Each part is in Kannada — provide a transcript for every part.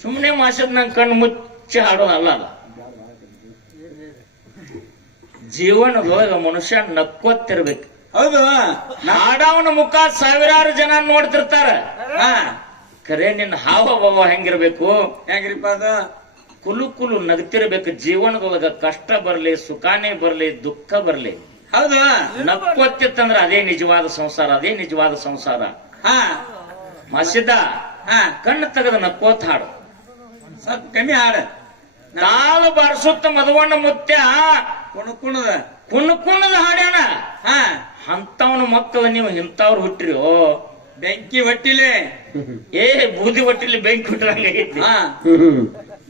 ಸುಮ್ಮನೆ ಮಾಸದ್ ನಂಗೆ ಕಣ್ಣು ಮುಚ್ಚಿ ಹಾಡೋದಲ್ಲ ಅಲ್ಲ. ಜೀವನದೊಳಗ ಮನುಷ್ಯ ನಕ್ಕೋತಿರ್ಬೇಕು. ಹೌದು, ಹಾಡವನ ಮುಖ ಸಾವಿರಾರು ಜನ ನೋಡ್ತಿರ್ತಾರ. ಖರೆ ನಿನ್ನ ಹಾವ ಭಾವ ಹೆಂಗಿರ್ಬೇಕು? ಹೆಂಗ್ರಿಪ್ಪ ಅದು? ಕುಲು ಕುಲು ನಗ್ತಿರ್ಬೇಕು. ಜೀವನದೊಳಗ ಕಷ್ಟ ಬರ್ಲಿ, ಸುಖಾನೇ ಬರ್ಲಿ, ದುಃಖ ಬರ್ಲಿ, ಹೌದು, ನಕ್ಕೋತಿತ್ತಂದ್ರ ಅದೇ ನಿಜವಾದ ಸಂಸಾರ, ಅದೇ ನಿಜವಾದ ಸಂಸಾರ. ಮಸಿದ ಕಣ್ಣು ತೆಗೆದ ನಕ್ಕೋತ್ ಹಾಡು. ಸ್ವಲ್ಪ ಕಮ್ಮಿ ಹಾಡು. ತಾಳು ಬಾರಿಸುತ್ತ ಮಧುವಣ್ಣ ಮುತ್ಯ ಕುಣದ ಕುಣದ ಹಾಡ್ಯಾನ. ಅಂತವನ ಮಕ್ಕಳು ನೀವು ಇಂಥವ್ರು ಹುಟ್ಟ್ರಿಯೋ. ಬೆಂಕಿ ಹೊಟ್ಟಿಲೆ ಬೂದಿ ಹೊಟ್ಟಿಲಿ ಬೆಂಕಿ ಹುಟ್ಟಂಗೈತಿ.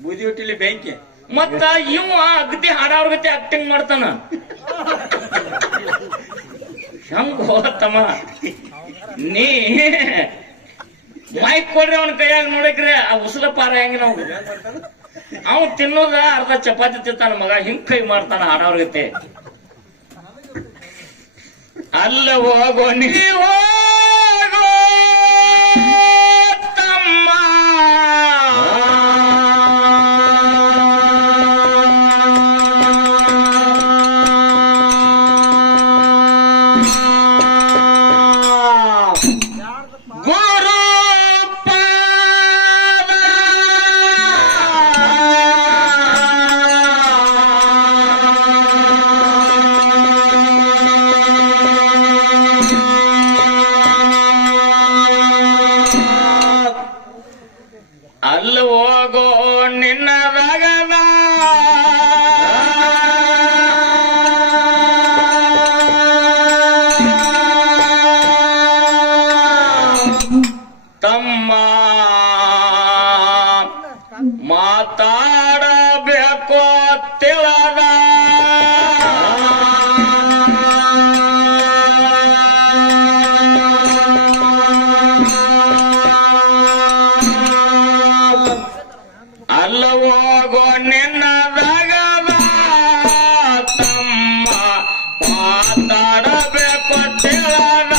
ಬೂದಿ ಹೊಟ್ಟಿಲಿ ಬೆಂಕಿ. ಮತ್ತ ಇವ ಅಗದಿ ಹಾಡವ್ರ ಗತಿ ಆಕ್ಟಿಂಗ್ ಮಾಡ್ತಾನ. ಹೆಂಗ ಹೋತಮ್ಮ ನೀ ಮೈಕ್ ಕೊಡ್ರಿ ಅವನ ಕೈಯಾಗ ನೋಡಕ್ರಿ ಆ ಉಸುಲ ಪಾರ ಹೆಂಗ ನಾವು ಅವ್ ತಿನ್ನೋದ ಅರ್ಧ ಚಪಾತಿ ತಿಂತಾನ ಮಗ. ಹಿಂಗ್ ಕೈ ಮಾಡ್ತಾನ ಹಾಡವ್ರ ಗತಿ. ಅಲ್ಲ ಹೋಗೋ ನೀ ಹೋಗೋ ತಮ್ಮ, ಅಲ್ಲ ಹೋಗೋ ನಿನ್ನ ರಗದ ತಮ್ಮ, ಮಾತಾಡಬೇಕು ತಿಳದ ಅಲ್ಲ ಹೋಗೋ ನಿನ್ನದಾಗದ ತಮ್ಮ, ಮಾತಾಡಬೇಕು ತಿಳದ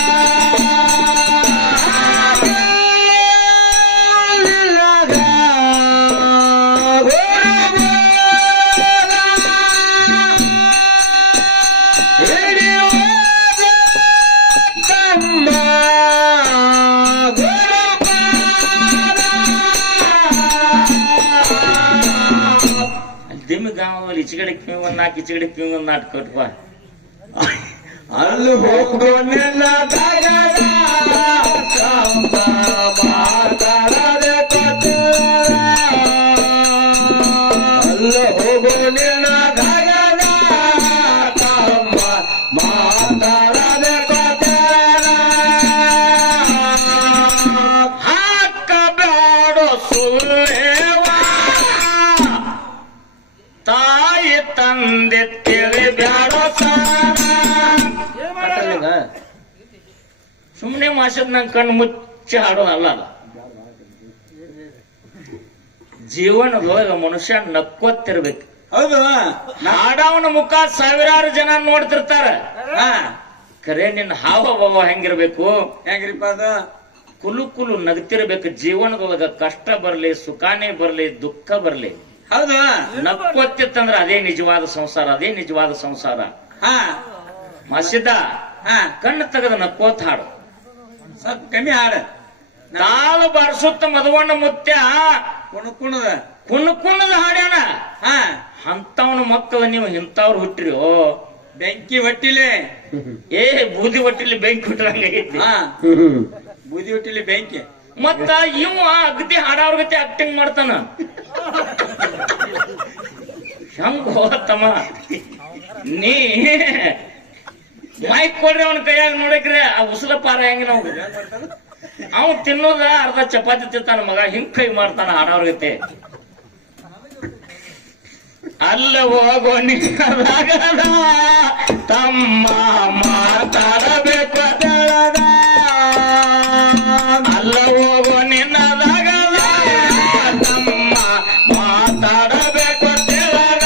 गावावर इचकडे किंवा नाक इचकडे किंवा नाट कटवा ಅಲ್ಲಿ ಹೋಗೋ ನಿನ್ನ ದಾಗದ ತಮ್ಮ, ಮಾತಾಡಬೇಕು ತಿಳದ. ಅಲ್ಲಿ ಹೋಗೋ ನಿನ್ನ ದಾಗದ ತಮ್ಮ, ಮಾತಾಡಬೇಕು ತಿಳದ. ಹಾಕಬೇಡೋ ಸುಳ್ಳೇವ ತಾಯಿ ತಂದೆ ತಿಳಿಬ್ಯಾಡೋ ಸಾರ. ಸುಮ್ಮನೆ ಮಾಸದ್ ನಂಗೆ ಕಣ್ಣು ಮುಚ್ಚಿ ಹಾಡೋದಲ್ಲ ಅಲ್ಲ. ಜೀವನದೊಳಗ ಮನುಷ್ಯ ನಕ್ಕೋತಿರ್ಬೇಕು. ಹೌದು, ಹಾಡವನ ಮುಖ ಸಾವಿರಾರು ಜನ ನೋಡ್ತಿರ್ತಾರ. ಖರೆ ನಿನ್ನ ಹಾವ ಭಾವ ಹೆಂಗಿರ್ಬೇಕು? ಹೆಂಗ್ರಿಪ್ಪ ಅದು? ಕುಲು ಕುಲು ನಗ್ತಿರ್ಬೇಕು. ಜೀವನದೊಳಗ ಕಷ್ಟ ಬರ್ಲಿ, ಸುಖಾನೇ ಬರ್ಲಿ, ದುಃಖ ಬರ್ಲಿ, ಹೌದು, ನಕ್ಕೋತಿತ್ತಂದ್ರ ಅದೇ ನಿಜವಾದ ಸಂಸಾರ, ಅದೇ ನಿಜವಾದ ಸಂಸಾರ. ಮಸಿದ ಕಣ್ಣು ತೆಗೆದ ನಕ್ಕೋತ್ ಹಾಡು. ಸ್ವಲ್ಪ ಕಮ್ಮಿ ಹಾಡು. ತಾಳು ಬಾರಿಸುತ್ತ ಮಧುವಣ್ಣ ಮುತ್ಯ ಕುಣದ ಹಾಡ್ಯಾನ. ಅಂತವನ ಮಕ್ಕಳು ನೀವು ಇಂಥವ್ರು ಹುಟ್ಟ್ರಿಯೋ. ಬೆಂಕಿ ಹೊಟ್ಟಿಲೆ ಬೂದಿ ಹೊಟ್ಟಿಲಿ ಬೆಂಕಿ ಹುಟ್ಟಂಗೈತಿ. ಬೂದಿ ಹೊಟ್ಟಿಲಿ ಬೆಂಕಿ. ಮತ್ತ ಇವ ಅಗದಿ ಹಾಡವ್ರ ಗತಿ ಆಕ್ಟಿಂಗ್ ಮಾಡ್ತಾನ. ಹೆಂಗ ಹೋತಮ್ಮ ನೀ ಮೈಕ್ ಕೊಡ್ರಿ ಅವನ ಕೈಯಾಗ ನೋಡಕ್ರಿ ಆ ಉಸುಲ ಪಾರ ಹೆಂಗ ನಾವು ಅವ್ ತಿನ್ನೋದ ಅರ್ಧ ಚಪಾತಿ ತಿಂತಾನ ಮಗ. ಹಿಂಗ್ ಕೈ ಮಾಡ್ತಾನ ಹಾಡವ್ರ ಗತಿ. ಅಲ್ಲ ಹೋಗೋ ನಿನ್ನದಾಗದ ತಮ್ಮ, ಮಾತಾಡಬೇಕು ತಿಳದ. ಅಲ್ಲ ಹೋಗೋ ನಿನ್ನದಾಗದ ತಮ್ಮ, ಮಾತಾಡಬೇಕು ತಿಳದ.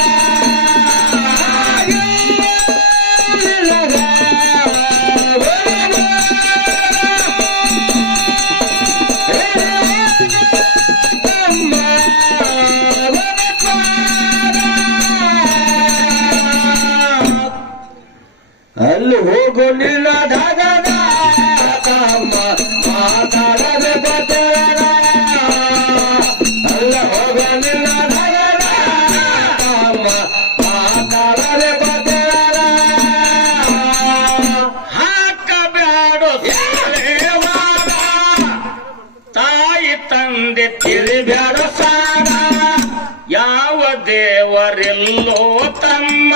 ತಾಯಿ ತಂದೆ ತಿಳಿಬ್ಯಾಡ ಸಾರ ಯಾವ ದೇವರೆಲ್ಲೋ ತಮ್ಮ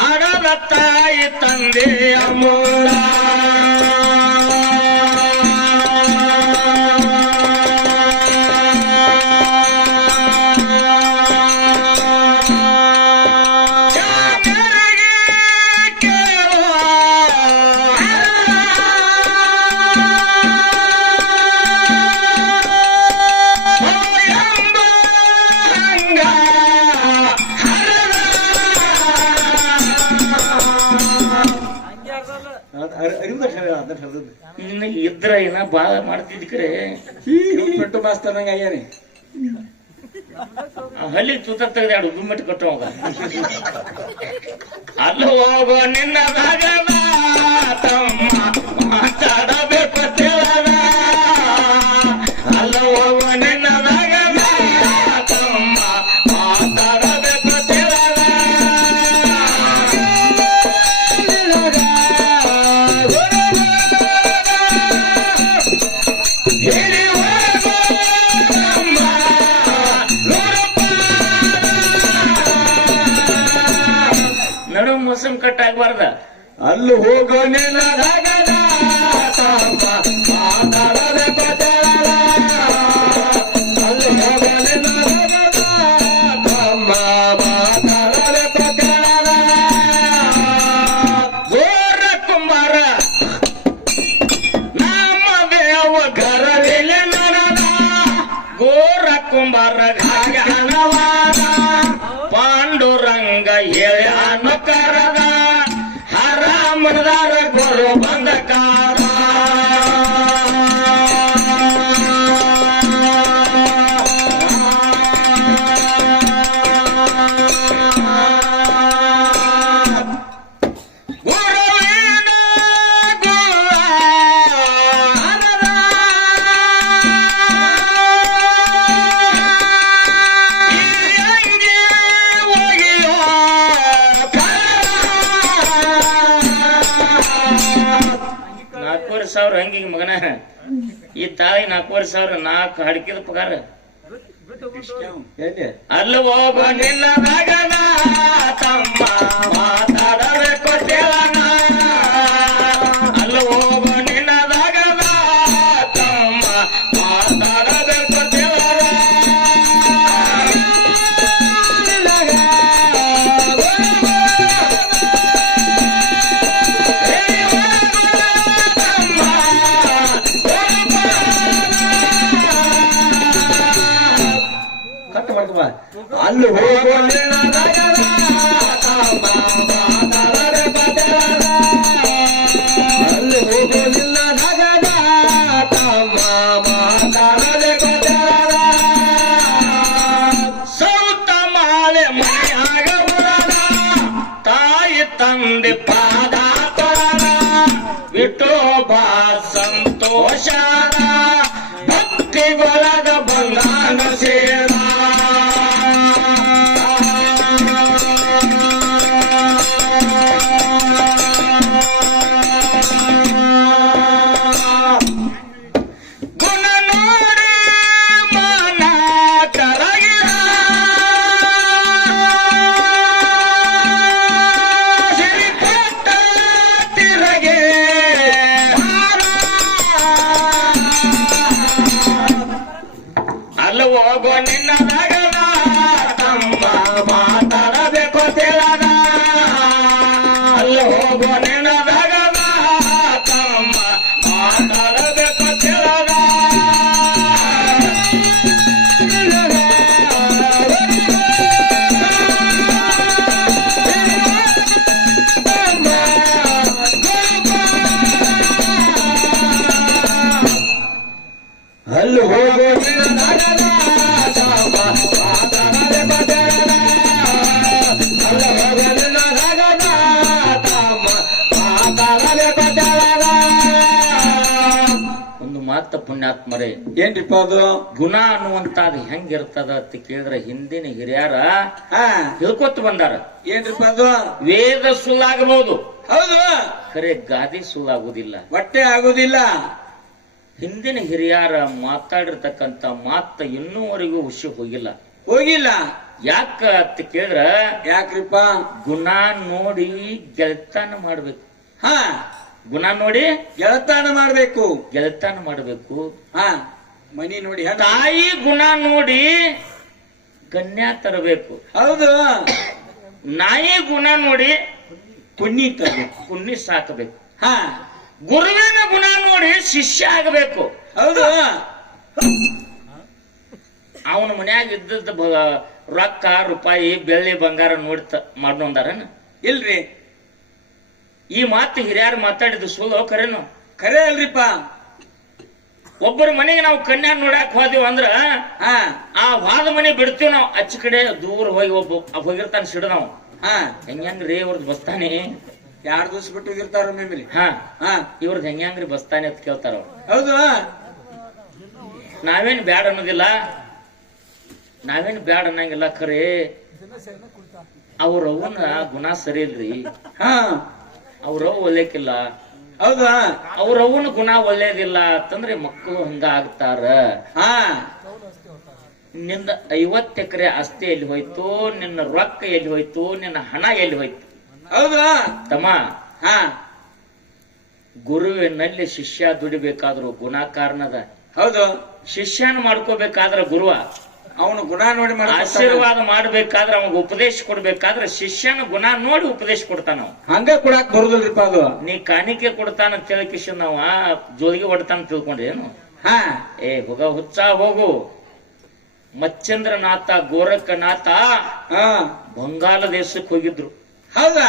ಹಡದ ತಾಯಿ ತಂದೆ ಅಮೂಲ ಇನ್ನ ಇದ್ರ ಏನ ಬಾಳ ಮಾಡ್ತಿದ್ ಕರೆ ಪೆಟ್ಟು ಮಾಸ್ತರ್ನಂಗ ಆಗ್ಯಾನಿ ಹಳ್ಳಿಗೆ ತೂತ ತೆಗೆದ ಎರಡು ಗುಮ್ಮಟ್ಟು ಕಟ್ಟೋಗ ಅಲ್ಲಿ ಹೋಗೋ ನಿನ್ನ ಭಾಗದ ತಮ್ಮ ಮಾತಾಡಬೇಕು ತಿಳಿದ ಅಲ್ಲಿ ಹೋಗೋ ನಿನ್ನ ಭಾಗದ ತಮ್ಮ ಮಾತಾಡಬೇಕು ತಿಳಿದ ನಡು ಮೋಸಂ ಕಟ್ಟಾಗಬಾರ್ದ ಅಲ್ಲಿ ಹೋಗೋ ನಿನ್ನ ಭಾಗದ ತಮ್ಮ ಮಾತಾಡಬೇಕು ತಿಳಿದ ಅಲ್ಲಿ ಹೋಗೋ ನಿನ್ನ ಭಾಗದ ತಮ್ಮ ಮಾತಾಡಬೇಕು ತಿಳಿದ ಗೋರ ಕುಂಬಾರ ನಮ್ಮ ದೇವ ಗರವಿಲೆ ನನದ ಗೋರ ಕುಂಬಾರ ಹಣವಾದ ಪಾಂಡುರಂಗ ಹೇಳಿ ಅನುಕರದ ಹರಾಮನದಾರ ಗುರು ಬಂಧಕಾರ ಗುರುವಿನ ಗುರುವಾರದ ಈ ಅಂಗಿ ಒಗೆಯೋ ನಾಲ್ಕೂವರೆ ಸಾವಿರ ಹಂಗಿಗೆ ಮಗನ ಈ ತಾಯಿ 4,500 4 ಹಡ್ಕಿದ ಪಗಾರ ಎಲ್ಲಿ ಅಲ್ಲಿ ಹೋಗೋ ನಿನ್ನ ಮಗನ ತಮ್ಮ ಮಾತಾಡಬೇಕು ತಿಳಿದ ಅಲ್ಲಿ ಹೋಗೋ ನಿನ್ನ ಮಗನ ತಮ್ಮ ಮಾತಾಡಬೇಕು ತಿಳಿದ ಕಟ್ ಮಾಡ್ಕೊ ಅಲ್ಲಿ ಹೋಗೋ ನಿನ್ನ ಭಾಗದ ತಮ್ಮ ಮಾತಾಡಬೇಕು ತಿಳಿದ ಅಲ್ಲಿ ಹೋಗೋ ನಿನ್ನ ಭಾಗದ ತಮ್ಮ ಮಾತಾಡಬೇಕು ತಿಳಿದ ಸೌತ ಮಾಲೆ ಮನೆಯಾಗ ಉಳದ ತಾಯಿ ತಂದೆ ಪಾದ ತೊಳದ ವಿಠೋಬಾ ಸಂತೋಷದ ಭಕ್ತಿಗೊಳಗ ಬಂದಾನ ಸೇರ ಗುಣ ನೋಡಿ ಮನ ಕರಗಿದ ಸಿರಿಪಟ್ಟ ತಿರಗೆ ಅಲ್ಲಿ ಹೋಗೋ ನಿನ್ನ ನಗದ ತಮ್ಮ ಮಾತಾಡಬೇಕು ತಿಳಿದ ಅಲ್ಲಿ ಹೋಗೋ ನಿನ್ನ ನಗದ ತಮ್ಮ ಮಾತಾಡಬೇಕು ತಿಳಿದ ಅಲ್ಲಿ ಹೋಗೋ ನಿನ್ನ ಭಾಗದ ತಮ್ಮ ಮಾತಾಡಬೇಕು ತಿಳಿದ ಅಲ್ಲಿ ಹೋಗೋ ನಿನ್ನ ಭಾಗದ ತಮ್ಮ ಮಾತಾಡಬೇಕು ತಿಳಿದ ಒಂದು ಮಾತ ಪುಣ್ಯಾತ್ಮರೇ ಏನ್ರಿಪ್ಪ ಅದು ಗುಣ ಅನ್ನುವಂತಾದ ಹೆಂಗಿರ್ತದ ಅಂತ ಕೇಳಿದ್ರೆ ಹಿಂದಿನ ಹಿರಿಯರ ಹಾ ಹೇಳ್ಕೊತ ಬಂದಾರ ಏನ್ರಿಪ್ಪ ಅದು ವೇದ ಸುಳ್ಳಾಗಬಹುದು ಹೌದು ಖರೆ ಗಾದಿ ಸುಳ್ಳಾಗುದಿಲ್ಲ ಹೊಟ್ಟೆ ಆಗುದಿಲ್ಲ ಹಿಂದಿನ ಹಿರಿಯರ ಮಾತಾಡಿರ್ತಕ್ಕಂತ ಮಾತ ಇನ್ನೂವರೆಗೂ ಹುಷಿ ಹೋಗಿಲ್ಲ. ಹೋಗಿಲ್ಲ. ಯಾಕ ಅಂತ ಕೇಳಿದ್ರ, ಯಾಕ್ರಿಪ್ಪ? ಗುಣ ನೋಡಿ ಗೆಳತಾನ ಮಾಡ್ಬೇಕು. ಹಾ, ಗುಣ ನೋಡಿ ಗೆಳತಾನ ಮಾಡ್ಬೇಕು. ಗೆಳತಾನ ಮಾಡ್ಬೇಕು. ಹಾ, ಮನಿ ನೋಡಿ ತಾಯಿ ಗುಣ ನೋಡಿ ಗಣ್ಯ ತರಬೇಕು. ಹೌದು. ನಾಯಿ ಗುಣ ನೋಡಿ ಪುಣ್ಯ ತರಬೇಕು. ಪುಣ್ಯ ಸಾಕಬೇಕು. ಹಾ, ಗುರುವಿನ ಗುಣ ನೋಡಿ ಶಿಷ್ಯ ಆಗಬೇಕು. ಹೌದು. ಅವನ ಮನ್ಯಾಗ ಇದ್ದದ ರೊಕ್ಕ ರೂಪಾಯಿ ಬೆಳ್ಳಿ ಬಂಗಾರ ನೋಡಿ ಮಾಡ್ನೊಂದಾರನ ಇಲ್ರಿ. ಈ ಮಾತು ಹಿರಿಯರು ಮಾತಾಡಿದ್ದು ಸುಳ್ಳು ಕರೇನು? ಖರೆ ಅಲ್ರಿಪ್ಪ. ಒಬ್ಬರ ಮನೆಗೆ ನಾವು ಕನ್ಯಾ ನೋಡಕ್ ಹೋದಿವ ಅಂದ್ರ ಹಾ, ಆ ವಾದ ಮನೆ ಬಿಡ್ತೀವಿ ನಾವು. ಅಚ್ಚ ಕಡೆ ದೂರ ಹೋಗಿ ಹೋಗಿರ್ತಾನ ಸಿಡ ನಾವು. ಹಾ, ಹೆಂಗ್ರಿ ಇವ್ರದ್ ಬಸ್ತಾನೆ 2 ದಿವಸ ಬಿಟ್ಟು ಹೋಗಿರ್ತಾರ ಮೆಮ್ರಿ. ಹಾ, ಹಾ, ಇವ್ರದ್ ಹೆಂಗ್ರಿ ಬಸ್ತಾನೆ ಅಂತ ಕೇಳ್ತಾರ ಅವ್ರು. ಹೌದು. ನಾವೇನ್ ಬ್ಯಾಡ ಅನ್ನೋದಿಲ್ಲ, ನಾವೇನ್ ಬ್ಯಾಡ ಅನ್ನಂಗಿಲ್ಲ. ಖರೆ ಅವ್ರವ್ವನ ಗುಣ ಸರಿ ಇಲ್ರಿ. ಹಾ, ಅವ್ರವ್ ಒಲ್ಲೇಕಿಲ್ಲ. ಹೌದಾ? ಅವ್ರವ್ವನ ಗುಣ ಒಳ್ಳೇದಿಲ್ಲ ಅಂತಂದ್ರೆ ಮಕ್ಕಳು ಹಂಗ ಆಗ್ತಾರ. ಹಾ, ನಿಂದ 50 ಎಕರೆ ಆಸ್ತಿ ಎಲ್ಲಿ ಹೋಯ್ತು, ನಿನ್ನ ರೊಕ್ಕ ಎಲ್ಲಿ ಹೋಯ್ತು, ನಿನ್ನ ಹಣ ಎಲ್ಲಿ ಹೋಯ್ತು? ಹೌದಾ ತಮ್ಮ? ಹಾ, ಗುರುವಿನಲ್ಲಿ ಶಿಷ್ಯ ದುಡಿಬೇಕಾದ್ರು ಗುಣ ಕಾರಣದ. ಹೌದು. ಶಿಷ್ಯನ ಮಾಡ್ಕೋಬೇಕಾದ್ರ ಗುರುವ, ಅವನು ಗುಣ ನೋಡಿ ಆಶೀರ್ವಾದ ಮಾಡ್ಬೇಕಾದ್ರ ಅವಾಗ ಉಪದೇಶ ಕೊಡ್ಬೇಕಾದ್ರ ಶಿಷ್ಯನ ಗುಣ ನೋಡಿ ಉಪದೇಶ ಕೊಡ್ತಾನ. ಹಂಗ ಕೊಡಾಕ್ ಬರುದಿಲ್ರಿಪ್ಪ ಅದು. ನೀ ಕಾಣಿಕೆ ಕೊಡ್ತಾನ ತಿಳ್ಕಿಶನ್ ನಾವ ಜೋಲಿಗೆ ಹೊಡ್ತಾನ ತಿಳ್ಕೊಂಡೇನು? ಹಾ, ಹೋಗ ಹುಚ್ಚ ಹೋಗು. ಮಚ್ಚಂದ್ರನಾಥ ಗೋರಖನಾಥ ಬಂಗಾಲ ದೇಶಕ್ಕೆ ಹೋಗಿದ್ರು. ಹೌದಾ?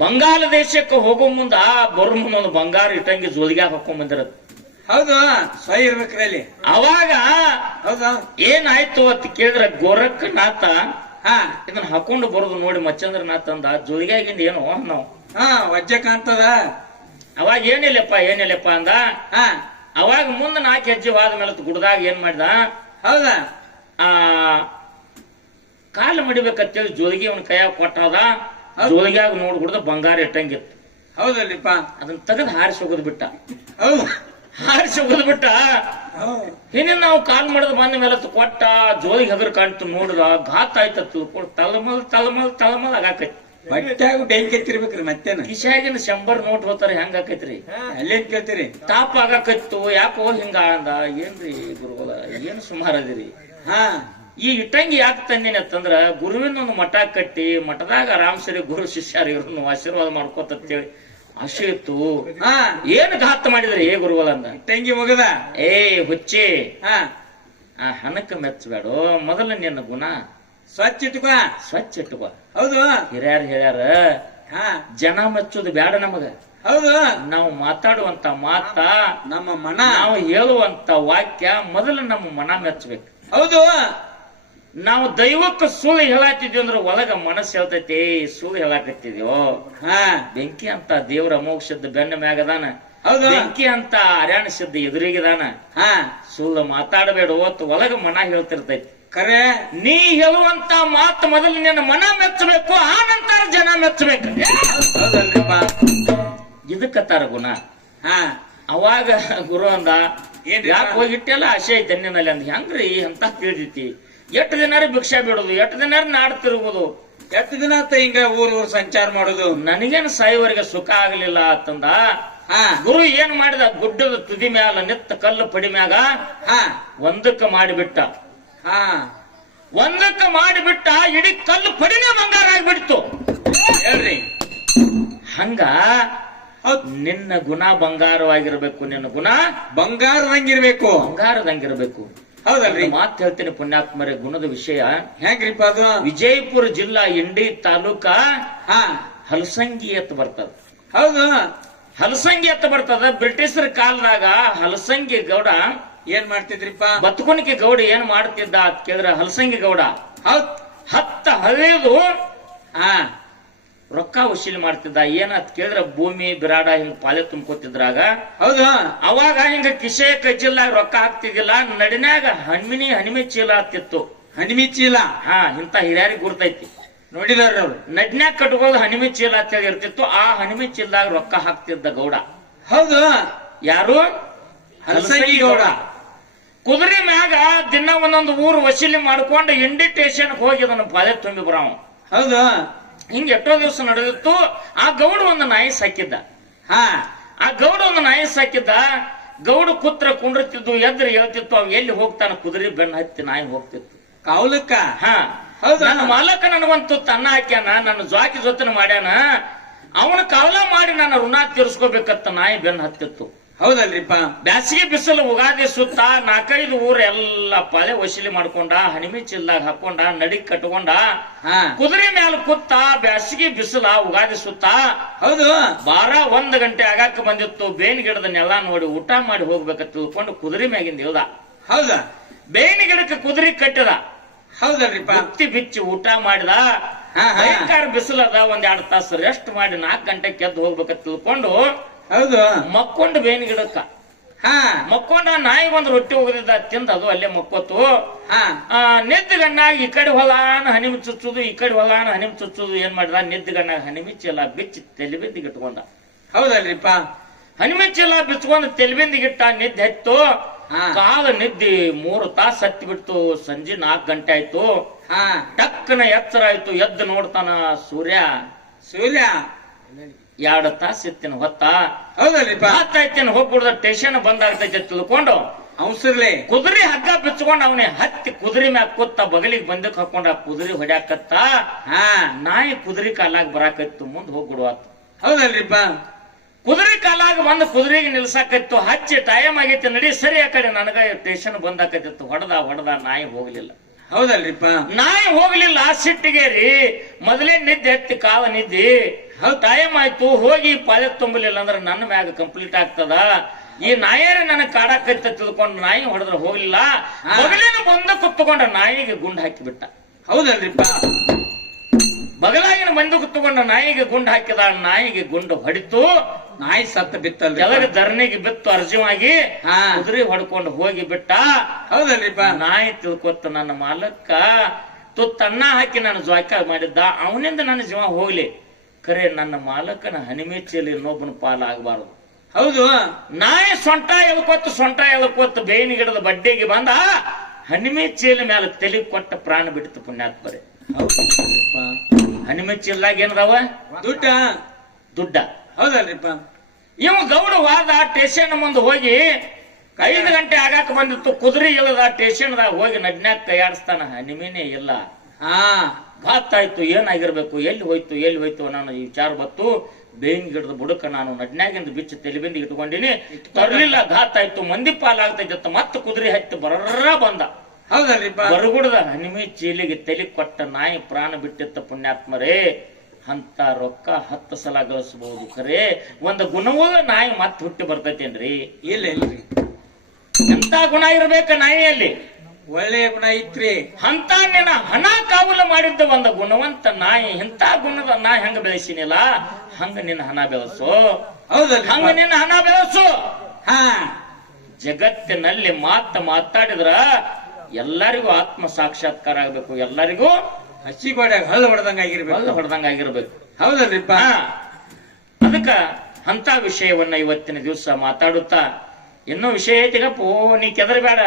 ಬಂಗಾಲ ದೇಶಕ್ಕೆ ಹೋಗೋ ಮುಂದ ಬರೋ ಮುಂದ ಒಂದು ಬಂಗಾರ ಇಟ್ಟಂಗಿ ಜೋಲಿಗೆ ಹಾಕೊಂಡ್ ಬಂದಿರತ್. ಹೌದು, ಸೈ ಇರ್ಬೇಕ್ರಿ ಅಲ್ಲಿ. ಅವಾಗ ಹೌದಾ? ಏನಾಯ್ತು ಅಂತ ಕೇಳಿದ್ರ ಗೋರಖನಾಥ ಹಾ, ಇದನ್ನ ಹಾಕೊಂಡು ಬರೋದು ನೋಡಿ ಮಚ್ಚಂದ್ರನಾಥ ಅಂದ, ಜೋಲಿಗಾಗಿಂದ ಏನು ನಾವು. ಹಾ, ವಜ್ಜೆ ಕಾಣ್ತದ. ಅವಾಗ ಏನಿಲ್ಲಪ್ಪ ಅಂದ. ಹಾ, ಅವಾಗ ಮುಂದ 4 ಹೆಜ್ಜೆ ಹೋದ ಮೇಲೆ ಗುಡ್ದಾಗ ಏನ್ ಮಾಡಿದ, ಹೌದಾ? ಆ ಕಾಲು ಮಡಿಬೇಕಂತೇಳಿ ಜೋಲಿಗೆ ಅವನ ಕೈಯಾಗ ಕೊಟ್ಟದ. ಜೋಲಿಗ್ಯಾಗ ನೋಡಿ ಹುಡ್ದ ಬಂಗಾರ ಇಟ್ಟಂಗಿತ್ತು. ಹೌದಲ್ಲಿಪ್ಪ. ಅದನ್ನ ತೆಗೆದು ಹಾರಿಸಿ ಹೋಗೋದ್ ಬಿಟ್ಟ. ಹೌದು, ಹಾರಿಸಿ ಹೋಗೋದ್ ಬಿಟ್ಟ. ಹಿಂದಿನ ನಾವು ಕಾಲ್ ಮಾಡದ್ ಬಂದ ಮೇಲೆ ಕೊಟ್ಟ. ಜೋಲಿಗೆ ಹಗರ್ ಕಾಣ್ತು ನೋಡಿದ, ಘಾತ ಆಯ್ತ ತಿಳ್ಕೊಂಡು ತಳಮಲ್ ಆಗಾಕೈತಿ. ಬಟ್ಟ್ಯಾಗ ಬೆಂಕಿ ಎತ್ತಿರ್ಬೇಕ್ರಿ. ಮತ್ತೇನ ಕಿಶಾಗಿನ 100 ನೋಟ್ ಹೋತಾರ ಹೆಂಗ ಆಕೈತ್ರಿ? ಅಲ್ಲೇನ್ ಕೇಳ್ತೀರಿ? ತಾಪ ಆಗಾಕೈತು. ಯಾಕೋ ಹಿಂಗ ಅಂದ. ಏನ್ರಿ ಗುರುಗಳ ಏನ್ ಸುಮಾರು ಅದಿರಿ? ಹಾ, ಈ ಇಟ್ಟಂಗಿ ಯಾಕೆ ತಂದಿನಿ ಅಂತಂದ್ರ ಗುರುವಿನ ಒಂದು ಮಠ ಕಟ್ಟಿ ಮಠದಾಗ ಆರಾಮ್ಸರಿ ಗುರು ಶಿಷ್ಯರು ಇವ್ರನ್ನು ಆಶೀರ್ವಾದ ಮಾಡ್ಕೋತೇಳಿ ಆಶೆ ಇತ್ತು. ಹಾ, ಏನ್ ಘಾತ ಮಾಡಿದ್ರಿ ಗುರುಗಳಂದ. ತಂಗಿ ಹೋಗದ. ಹುಚ್ಚಿ, ಹಾ, ಆ ಹಣಕ್ಕ ಮೆಚ್ಚಬೇಡ. ಮೊದಲ ನಿನ್ನ ಗುಣ ಸ್ವಚ್ಛ ಇಟ್ಕೋ. ಸ್ವಚ್ಛ ಇಟ್ಟುಕೋ. ಹೌದು. ಹಿರಿಯರ್ ಹೇಳ್ಯಾರ, ಹಾ, ಜನ ಮೆಚ್ಚೋದು ಬ್ಯಾಡ ನಮಗ. ಹೌದು. ನಾವು ಮಾತಾಡುವಂತ ಮಾತ, ನಮ್ಮ ಮನ, ನಾವು ಹೇಳುವಂತ ವಾಕ್ಯ ಮೊದಲು ನಮ್ಮ ಮನ ಮೆಚ್ಚಬೇಕು. ಹೌದು. ನಾವು ದೈವಕ್ಕೆ ಸುಳ್ಳು ಹೇಳಾತಿದ್ವಿ ಅಂದ್ರೆ ಒಳಗ ಮನಸ್ಸು ಹೇಳ್ತೈತಿ ಸುಳ್ಳು ಹೇಳಾಕತ್ತಿದ್ಯೋ. ಹಾ, ಬೆಂಕಿ ಅಂತ ದೇವ್ರ ಅಮೋಕ್ಷದ ಬೆನ್ನ ಮ್ಯಾಗದಾನ. ಹೌದು. ಬೆಂಕಿ ಅಂತ ಅರ್ಯಾಣಿಸಿದ್ದ ಎದುರಿಗಿದಾನ. ಹಾ, ಸುಳ್ಳು ಮಾತಾಡಬೇಡ ಹೊತ್ತು ಒಳಗ ಮನ ಹೇಳ್ತಿರ್ತೈತಿ. ಖರೆ. ನೀ ಹೇಳುವಂತ ಮಾತು ಮೊದಲು ನಿನ್ನ ಮನ ಮೆಚ್ಚಬೇಕು, ಆ ನಂತರ ಜನ ಮೆಚ್ಚಬೇಕು. ಹೌದಲ್ರಿಪ್ಪ. ಇದಕ್ಕತ್ತಾರ ಗುಣ. ಹಾ, ಅವಾಗ ಗುರು ಅಂದ, ಏನ್ರಿ? ಯಾಕೆ ಹೋಗಿಟ್ಟೆಲ್ಲ ಆಸೆ ಐತೆ ನಿನ್ನಲ್ಲಿ ಅಂದ. ಹೆಂಗ್ರಿ ಅಂತ ತಿಳಿದೈತಿ? 8 ದಿನಾರ ಭಿಕ್ಷಾ ಬೇಡುದು, 8 ದಿನಾರ ನಾಡ್ ತಿರುಗುದು, ಎಷ್ಟು ದಿನ ಆತ ಹಿಂಗ ಊರ್ ಸಂಚಾರ ಮಾಡುದು. ನನಗೇನು ಸಾಯುವರೆಗೆ ಸುಖ ಆಗಲಿಲ್ಲ ಅಂತಂದ. ಹಾ, ಗುರು ಏನ್ ಮಾಡಿದ, ಗುಡ್ಡದ ತುದಿ ಮ್ಯಾಲ ನಿತ್ತ ಕಲ್ಲು ಪಡಿ ಮ್ಯಾಗ ಹಾ, ಒಂದಕ್ಕ ಮಾಡಿಬಿಟ್ಟ. ಹಾ, ಒಂದಕ್ಕ ಮಾಡಿಬಿಟ್ಟ, ಇಡೀ ಕಲ್ಲು ಪಡಿನೇ ಬಂಗಾರ ಆಗಿಬಿಡ್ತು. ಹೇಳ್ರಿ. ಹಂಗ ನಿನ್ನ ಗುಣ ಬಂಗಾರವಾಗಿರ್ಬೇಕು. ನಿನ್ನ ಗುಣ ಬಂಗಾರದಂಗಿರ್ಬೇಕು. ಬಂಗಾರದಂಗಿರ್ಬೇಕು. ಹೌದಲ್ರಿ? ಮಾತು ಹೇಳ್ತೀನಿ ಪುಣ್ಯಾತ್ಮರೇ, ಗುಣದ ವಿಷಯ. ಹೆಂಗ್ರಿಪ್ಪ ಅದು? ವಿಜಯಪುರ ಜಿಲ್ಲಾ ಇಂಡಿ ತಾಲೂಕ ಹಾ, ಹಲಸಂಗಿ ಎತ್ತ ಬರ್ತದ. ಹೌದು. ಹಲಸಂಗಿ ಎತ್ತ ಬರ್ತದ. ಬ್ರಿಟಿಷರ ಕಾಲದಾಗ ಹಲಸಂಗಿ ಗೌಡ ಏನ್ ಮಾಡ್ತಿದ್ರಿಪ್ಪ? ಬತ್ಕೊನಿಕೆ ಗೌಡ ಏನ್ ಮಾಡ್ತಿದ್ದ ಅಂತ ಕೇಳಿದ್ರ, ಹಲಸಂಗಿ ಗೌಡ ಹೌದ್. 10 ಹಳ್ಳಿದು ಹಾ, ರೊಕ್ಕ ವಸೂಲಿ ಮಾಡ್ತಿದ್ದ. ಏನಂತ ಕೇಳಿದ್ರ, ಭೂಮಿ ಬಿರಾಡ ಹಿಂಗ ಪಾಲೆ ತುಂಬ್ಕೋತಿದ್ರಾಗ. ಹೌದು. ಅವಾಗ ಹಿಂಗ ಕಿಸೆ ಕಜ್ಜಿಲ್ಲಾಗ ರೊಕ್ಕ ಹಾಕ್ತಿದ್ದಿಲ್ಲ. ನಡಿನ್ಯಾಗ ಹಣಿಮೆ ಚೀಲ ಆಗ್ತಿತ್ತು. ಹಣಿಮಿ ಚೀಲ. ಹಾ, ಇಂತ ಹಿರಿಯರಿಗೆ ಗುರ್ತೈತಿ. ನೋಡಿದಾರ್ರಿ ಅವ್ರು. ನಡ್ನ್ಯಾಗ ಕಟ್ಕೊಳ್ಳೋದು ಹಣಿಮೆ ಚೀಲ ಅಂತ ಇರ್ತಿತ್ತು. ಆ ಹಣಿಮೆ ಚೀಲದಾಗ ರೊಕ್ಕ ಹಾಕ್ತಿದ್ದ ಗೌಡ. ಹೌದು. ಯಾರು? ಹಲಸಂಗಿ ಗೌಡ. ಕುದುರೆ ಮ್ಯಾಗ ದಿನ ಒಂದೊಂದು ಊರು ವಸೂಲಿ ಮಾಡ್ಕೊಂಡು ಇಂಡಿಟೇಷನ್ ಹೋಗಿ ಅದನ್ನ ಬಾಳೆ ತುಂಬಿ ಬರಾವ. ಹೌದು. ಹಿಂಗ ಎಷ್ಟೋ ದಿವಸ ನಡೆದಿತ್ತು. ಆ ಗೌಡ ಒಂದು ನಾಯಿ ಸಾಕಿದ್ದ. ಹಾ, ಆ ಗೌಡ ಒಂದು ನಾಯಿ ಸಾಕಿದ್ದ. ಗೌಡ ಕುತ್ರ ಕುಂಡಿರ್ತಿದ್ದು, ಎದ್ರ ಹೇಳ್ತಿತ್ತು, ಅವ್ ಎಲ್ಲಿ ಹೋಗ್ತಾನ ಕುದುರೆ ಬೆನ್ನ ಹತ್ತಿ ನಾಯಿ ಹೋಗ್ತಿತ್ತು ಕಾವಲಕ್ಕ. ಹಾ, ಹೌದು. ನನ್ನ ಮಾಲಕ ನನಗೊಂದು ತನ್ನ ಹಾಕ್ಯಾನ, ನನ್ನ ಜ್ವಾಕಿ ಜೊತೆ ಮಾಡ್ಯಾನ, ಅವನ ಕಾವಲ ಮಾಡಿ ನನ್ನ ಋಣ ತೀರ್ಸ್ಕೋಬೇಕತ್ತ ನಾಯಿ ಬೆನ್ನ ಹತ್ತಿತ್ತು. ಹೌದಲ್ರಿಪ್ಪ. ಬ್ಯಾಸಿಗೆ ಬಿಸಿಲು ಉಗಾದಿ ಸುತ್ತ 4-5 ಊರ್ ಎಲ್ಲ ಪಾಳೆ ವಸೂಲಿ ಮಾಡ್ಕೊಂಡ, ಹಣಿಮಿ ಚಿಲ್ಲಾಗ ಹಾಕೊಂಡ, ನಡಿಗ್ ಕಟ್ಕೊಂಡ, ಕುದುರೆ ಮ್ಯಾಲ ಕೂತ ಬ್ಯಾಸಿಗೆ ಬಿಸಿಲ ಉಗಾದಿ ಸುತ್ತ. ಹೌದು. 1 ಗಂಟೆ ಆಗಾಕ ಬಂದಿತ್ತು. ಬೇವಿನ ಗಿಡದ ನೆಲ ನೋಡಿ ಊಟ ಮಾಡಿ ಹೋಗ್ಬೇಕ ತಿಳ್ಕೊಂಡು ಕುದುರೆ ಮ್ಯಾಗಿಂದ ಇಳ್ದ. ಹೌದ. ಬೇವಿನ ಗಿಡಕ್ಕೆ ಕುದುರೆ ಕಟ್ಟಿದ. ಹೌದಲ್ರಿಪ್ಪ. ಬುತ್ತಿ ಬಿಚ್ಚಿ ಊಟ ಮಾಡಿದ. ಭಯಂಕರ ಬಿಸಿಲದ. 1-2 ತಾಸು ರೆಸ್ಟ್ ಮಾಡಿ 4 ಗಂಟೆಗೆ ಎದ್ದು ಹೋಗ್ಬೇಕ ತಿಳ್ಕೊಂಡು ಹೌದು ಮಕ್ಕೊಂಡು ಬೇವಿನ ಗಿಡಕ್ಕ ಮಕ್ಕೊಂಡ. ನಾಯಿಗೊಂದು ರೊಟ್ಟಿ ಹೋಗದಿದ್ದ, ತಿಂದ ಅದು ಅಲ್ಲೇ ಮಕ್ಕೋತು. ನಿದ್ದಗಣ್ಣಾಗ ಈ ಕಡೆ ಹೊಲಾನ ಹನಿಮಿ ಚುಚ್ಚುದು, ಈ ಕಡೆ ಹೊಲಾನ ಹನಿಮಿ ಚುಚ್ಚುದು. ಏನ್ ಮಾಡಿದ, ನಿದ್ದಗಣ್ಣಾಗ ಹನಿಮಿ ಚೀಲ ಬಿಚ್ಚಿ ತೆಲಿಬಿಂದಿಗೆ ಇಟ್ಕೊಂಡ. ಹೌದಲ್ರಿಪ್ಪ. ಹನಿಮಿ ಚೀಲ ಬಿಚ್ಕೊಂಡು ತೆಲಿಬಿಂದಿಗಿಟ್ಟ. ನಿದ್ದೆ ಹತ್ತು. ಕಾಲ ನಿದ್ದಿ 3 ತಾಸು ಹತ್ತಿ ಬಿಡ್ತು. ಸಂಜೆ 4 ಗಂಟೆ ಆಯ್ತು. ಟಕ್ಕನ ಎಚ್ಚರ ಆಯ್ತು. ಎದ್ದು ನೋಡ್ತಾನ ಸೂರ್ಯ 2 ತಾಸು ಎತ್ತಿನ ಹೊತ್ತ. ಹೌದಲ್ರಿಪ್ಪ. ಹತ್ತಾಯ್ತೇನು ಹೋಗ್ಬಿಡ್ದ. ಸ್ಟೇಷನ್ ಬಂದಾಗ್ತೈತೆ ತಿಳ್ಕೊಂಡು ಅವಸರ್ಲೆ ಕುದುರೆ ಹಗ್ಗ ಬಿಚ್ಕೊಂಡ್ ಅವನೇ ಹತ್ತಿ ಕುದುರೆ ಮ್ಯಾಗ ಕೂತ ಬಗಲಿಗೆ ಬಂದಕ್ ಹಾಕೊಂಡ ಕುದುರೆ ಹೊಡ್ಯಾಕತ್ತ. ನಾಯಿ ಕುದುರೆ ಕಾಲಾಗ ಬರಾಕತ್ತು. ಮುಂದ್ ಹೋಗ್ಬಿಡುವತ್ತು. ಹೌದಲ್ರಿಪ್ಪ. ಕುದುರೆ ಕಾಲಾಗ ಬಂದು ಕುದುರೆಗೆ ನಿಲ್ಸಾಕತ್ತು. ಹಚ್ಚಿ ಟೈಮ್ ಆಗೈತಿ, ನಡಿ ಸರಿ ಆ ಕಡೆ, ನನಗ ಸ್ಟೇಷನ್ ಬಂದಾಕತ್ತಿತ್ತು. ಹೊಡೆದ ನಾಯಿ ಹೋಗ್ಲಿಲ್ಲ. ಹೌದಲ್ರಿಪ್ಪ. ನಾಯಿ ಹೋಗ್ಲಿಲ್ಲ. ಸಿಟ್ಟಿಗೇರಿ ಮೊದಲೇ ನಿದ್ದೆ ಹತ್ತಿ ಕಾಲ ನಿದ್ದಿ. ಟೈಮ್ ಆಯ್ತು. ಹೋಗಿ ಪಾಳೆ ತುಂಬಲಿಲ್ಲ ಅಂದ್ರೆ ನನ್ನ ಮ್ಯಾಗ ಕಂಪ್ಲೀಟ್ ಆಗ್ತದ. ಈ ನಾಯರೇ ನನಗ್ ಕಾಡಾಕೈತ ತಿಳ್ಕೊಂಡು ನಾಯಿ ಹೊಡೆದ್ರೆ ಹೋಗ್ಲಿಲ್ಲ. ಬಗಲಿನ ಬಂದ ಕುತ್ತುಕೊಂಡ ನಾಯಿಗೆ ಗುಂಡ್ ಹಾಕಿಬಿಟ್ಟ. ಹೌದಲ್ರಿಪ್ಪ. ಬಗಲಾಗಿನ ಬಂದು ಕುತ್ತುಕೊಂಡ ನಾಯಿಗೆ ಗುಂಡ್ ಹಾಕಿದ. ನಾಯಿಗೆ ಗುಂಡು ಹೊಡಿತು. ನಾಯಿ ಸತ್ತ ಬಿತ್ತಲ್ರಿ. ಕೆಳಗೆ ಧರಣಿಗೆ ಬಿತ್ತು ಅರ್ಜುವಾಗಿ. ಕುದುರೆ ಹೊಡ್ಕೊಂಡು ಹೋಗಿ ಬಿಟ್ಟ. ಹೌದಲ್ರಿಪ್ಪ. ನಾಯಿ ತಿಳ್ಕೊತ ನನ್ನ ಮಾಲಕ್ಕ ತುತ್ತನ್ನ ಹಾಕಿ ನಾನು ಜ್ವಾಕ ಮಾಡಿದ್ದ. ಅವನಿಂದ ನನ್ನ ಜೀವ ಹೋಗ್ಲಿ, ಖರೆ ನನ್ನ ಮಾಲಕನ ಹನಿಮೆ ಚೀಲ ಇನ್ನೊಬ್ಬನ ಪಾಲ ಆಗಬಾರದು. ಹೌದು. ನಾಯಿ ಸೊಂಟ ಎಳ್ಕೊತ ಬೇವಿನ ಗಿಡದ ಬಡ್ಡೆಗೆ ಬಂದ. ಹನಿಮೆ ಚೀಲ ಮೇಲೆ ತಲೆ ಕೊಟ್ಟ ಪ್ರಾಣ ಬಿಡ್ತು ಪುಣ್ಯಾತ್ಮರೇ. ಹನಿಮೆ ಚೀಲದಾಗ ಏನದಾವ? ದುಡ್ಡ. ಹೌದಲ್ರಿಪ್ಪ. ಇವ ಗೌಡ ವಾದ ಸ್ಟೇಷನ್ ಮುಂದೆ ಹೋಗಿ 5 ಗಂಟೆ ಆಗಾಕ ಬಂದಿತ್ತು. ಕುದುರೆ ಇಲ್ಲದ ಸ್ಟೇಷನ್ದಾಗ ಹೋಗಿ ನಡ್ನ್ಯಾಕ ಕೈಯಾಡಿಸ್ತಾನ. ಹನಿಮೆನೇ ಇಲ್ಲ. ಘಾತ ಆಯ್ತು. ಏನಾಗಿರ್ಬೇಕು, ಎಲ್ಲಿ ಹೋಯ್ತು ನಾನು ಈ ವಿಚಾರ ಬತ್ತು. ಬೇವಿನ ಗಿಡದ ಬುಡಕ ನಾನು ನಡ್ನ್ಯಾಗಿಂದ ಬಿಚ್ಚು ತೆಲಿಬಿಂದಿಗೆ ಇಟ್ಕೊಂಡಿನಿ. ತರ್ಲಿಲ್ಲ. ಘಾತ ಆಯ್ತು. ಮಂದಿ ಪಾಲಾಗ್ತೈತ. ಮತ್ತೆ ಕುದುರೆ ಹತ್ತಿ ಬರರ್ರ ಬಂದ. ಹೌದಲ್ರಿಪ್ಪ. ಬರಗುಡದ ಹನಿಮೆ ಚೀಲಿಗೆ ತಲೆ ಕೊಟ್ಟ ನಾಯಿ ಪ್ರಾಣ ಬಿಟ್ಟಿತ್ತ ಪುಣ್ಯಾತ್ಮರೇ. ಅಂತ ರೊಕ್ಕ 10 ಸಲ ಗಳಿಸಬಹುದು. ಖರೆ ಒಂದು ಗುಣವುಳ್ಳ ನಾಯಿ ಮತ್ತೆ ಹುಟ್ಟಿ ಬರ್ತೈತೇನ್ರಿ? ಇಲ್ರಿ. ಎಂತ ಗುಣ ಇರ್ಬೇಕ ನಾಯಿಯಲ್ಲಿ? ಒಳ್ಳೆಯ ಗುಣ ಐತ್ರಿ. ಅಂತ ನಿನ್ನ ಹಣ ಕಾವಲು ಮಾಡಿದ್ದ ಒಂದು ಗುಣವಂತ ನಾಯಿ. ಇಂತ ಗುಣದ ನಾಯಿ ಹೆಂಗ ಬೆಳೆಸಿನಿಲ್ಲ ಹಂಗ ನಿನ್ನ ಹಣ ಬೆಳೆಸು. ಹೌದಲ್ರಿ. ಹಂಗ ನಿನ್ನ ಹಣ ಬೆಳೆಸು. ಜಗತ್ತಿನಲ್ಲಿ ಮಾತಾಡಿದ್ರ ಎಲ್ಲರಿಗೂ ಆತ್ಮ ಸಾಕ್ಷಾತ್ಕಾರ ಆಗ್ಬೇಕು. ಎಲ್ಲರಿಗೂ ಹಸಿ ಗೋಡೆ ಹಳ್ಳ ಹೊಡೆದಂಗಾಗಿರ್ಬೇಕು. ಹೌದಲ್ರಿಪ್ಪ. ಅದಕ್ಕ ಅಂತ ವಿಷಯವನ್ನ ಇವತ್ತಿನ ದಿವಸ ಮಾತಾಡುತ್ತಾ, ಇನ್ನೂ ವಿಷಯ ಐತಿಗಪ್ಪು, ನೀ ಕೆದರ್ಬೇಡ,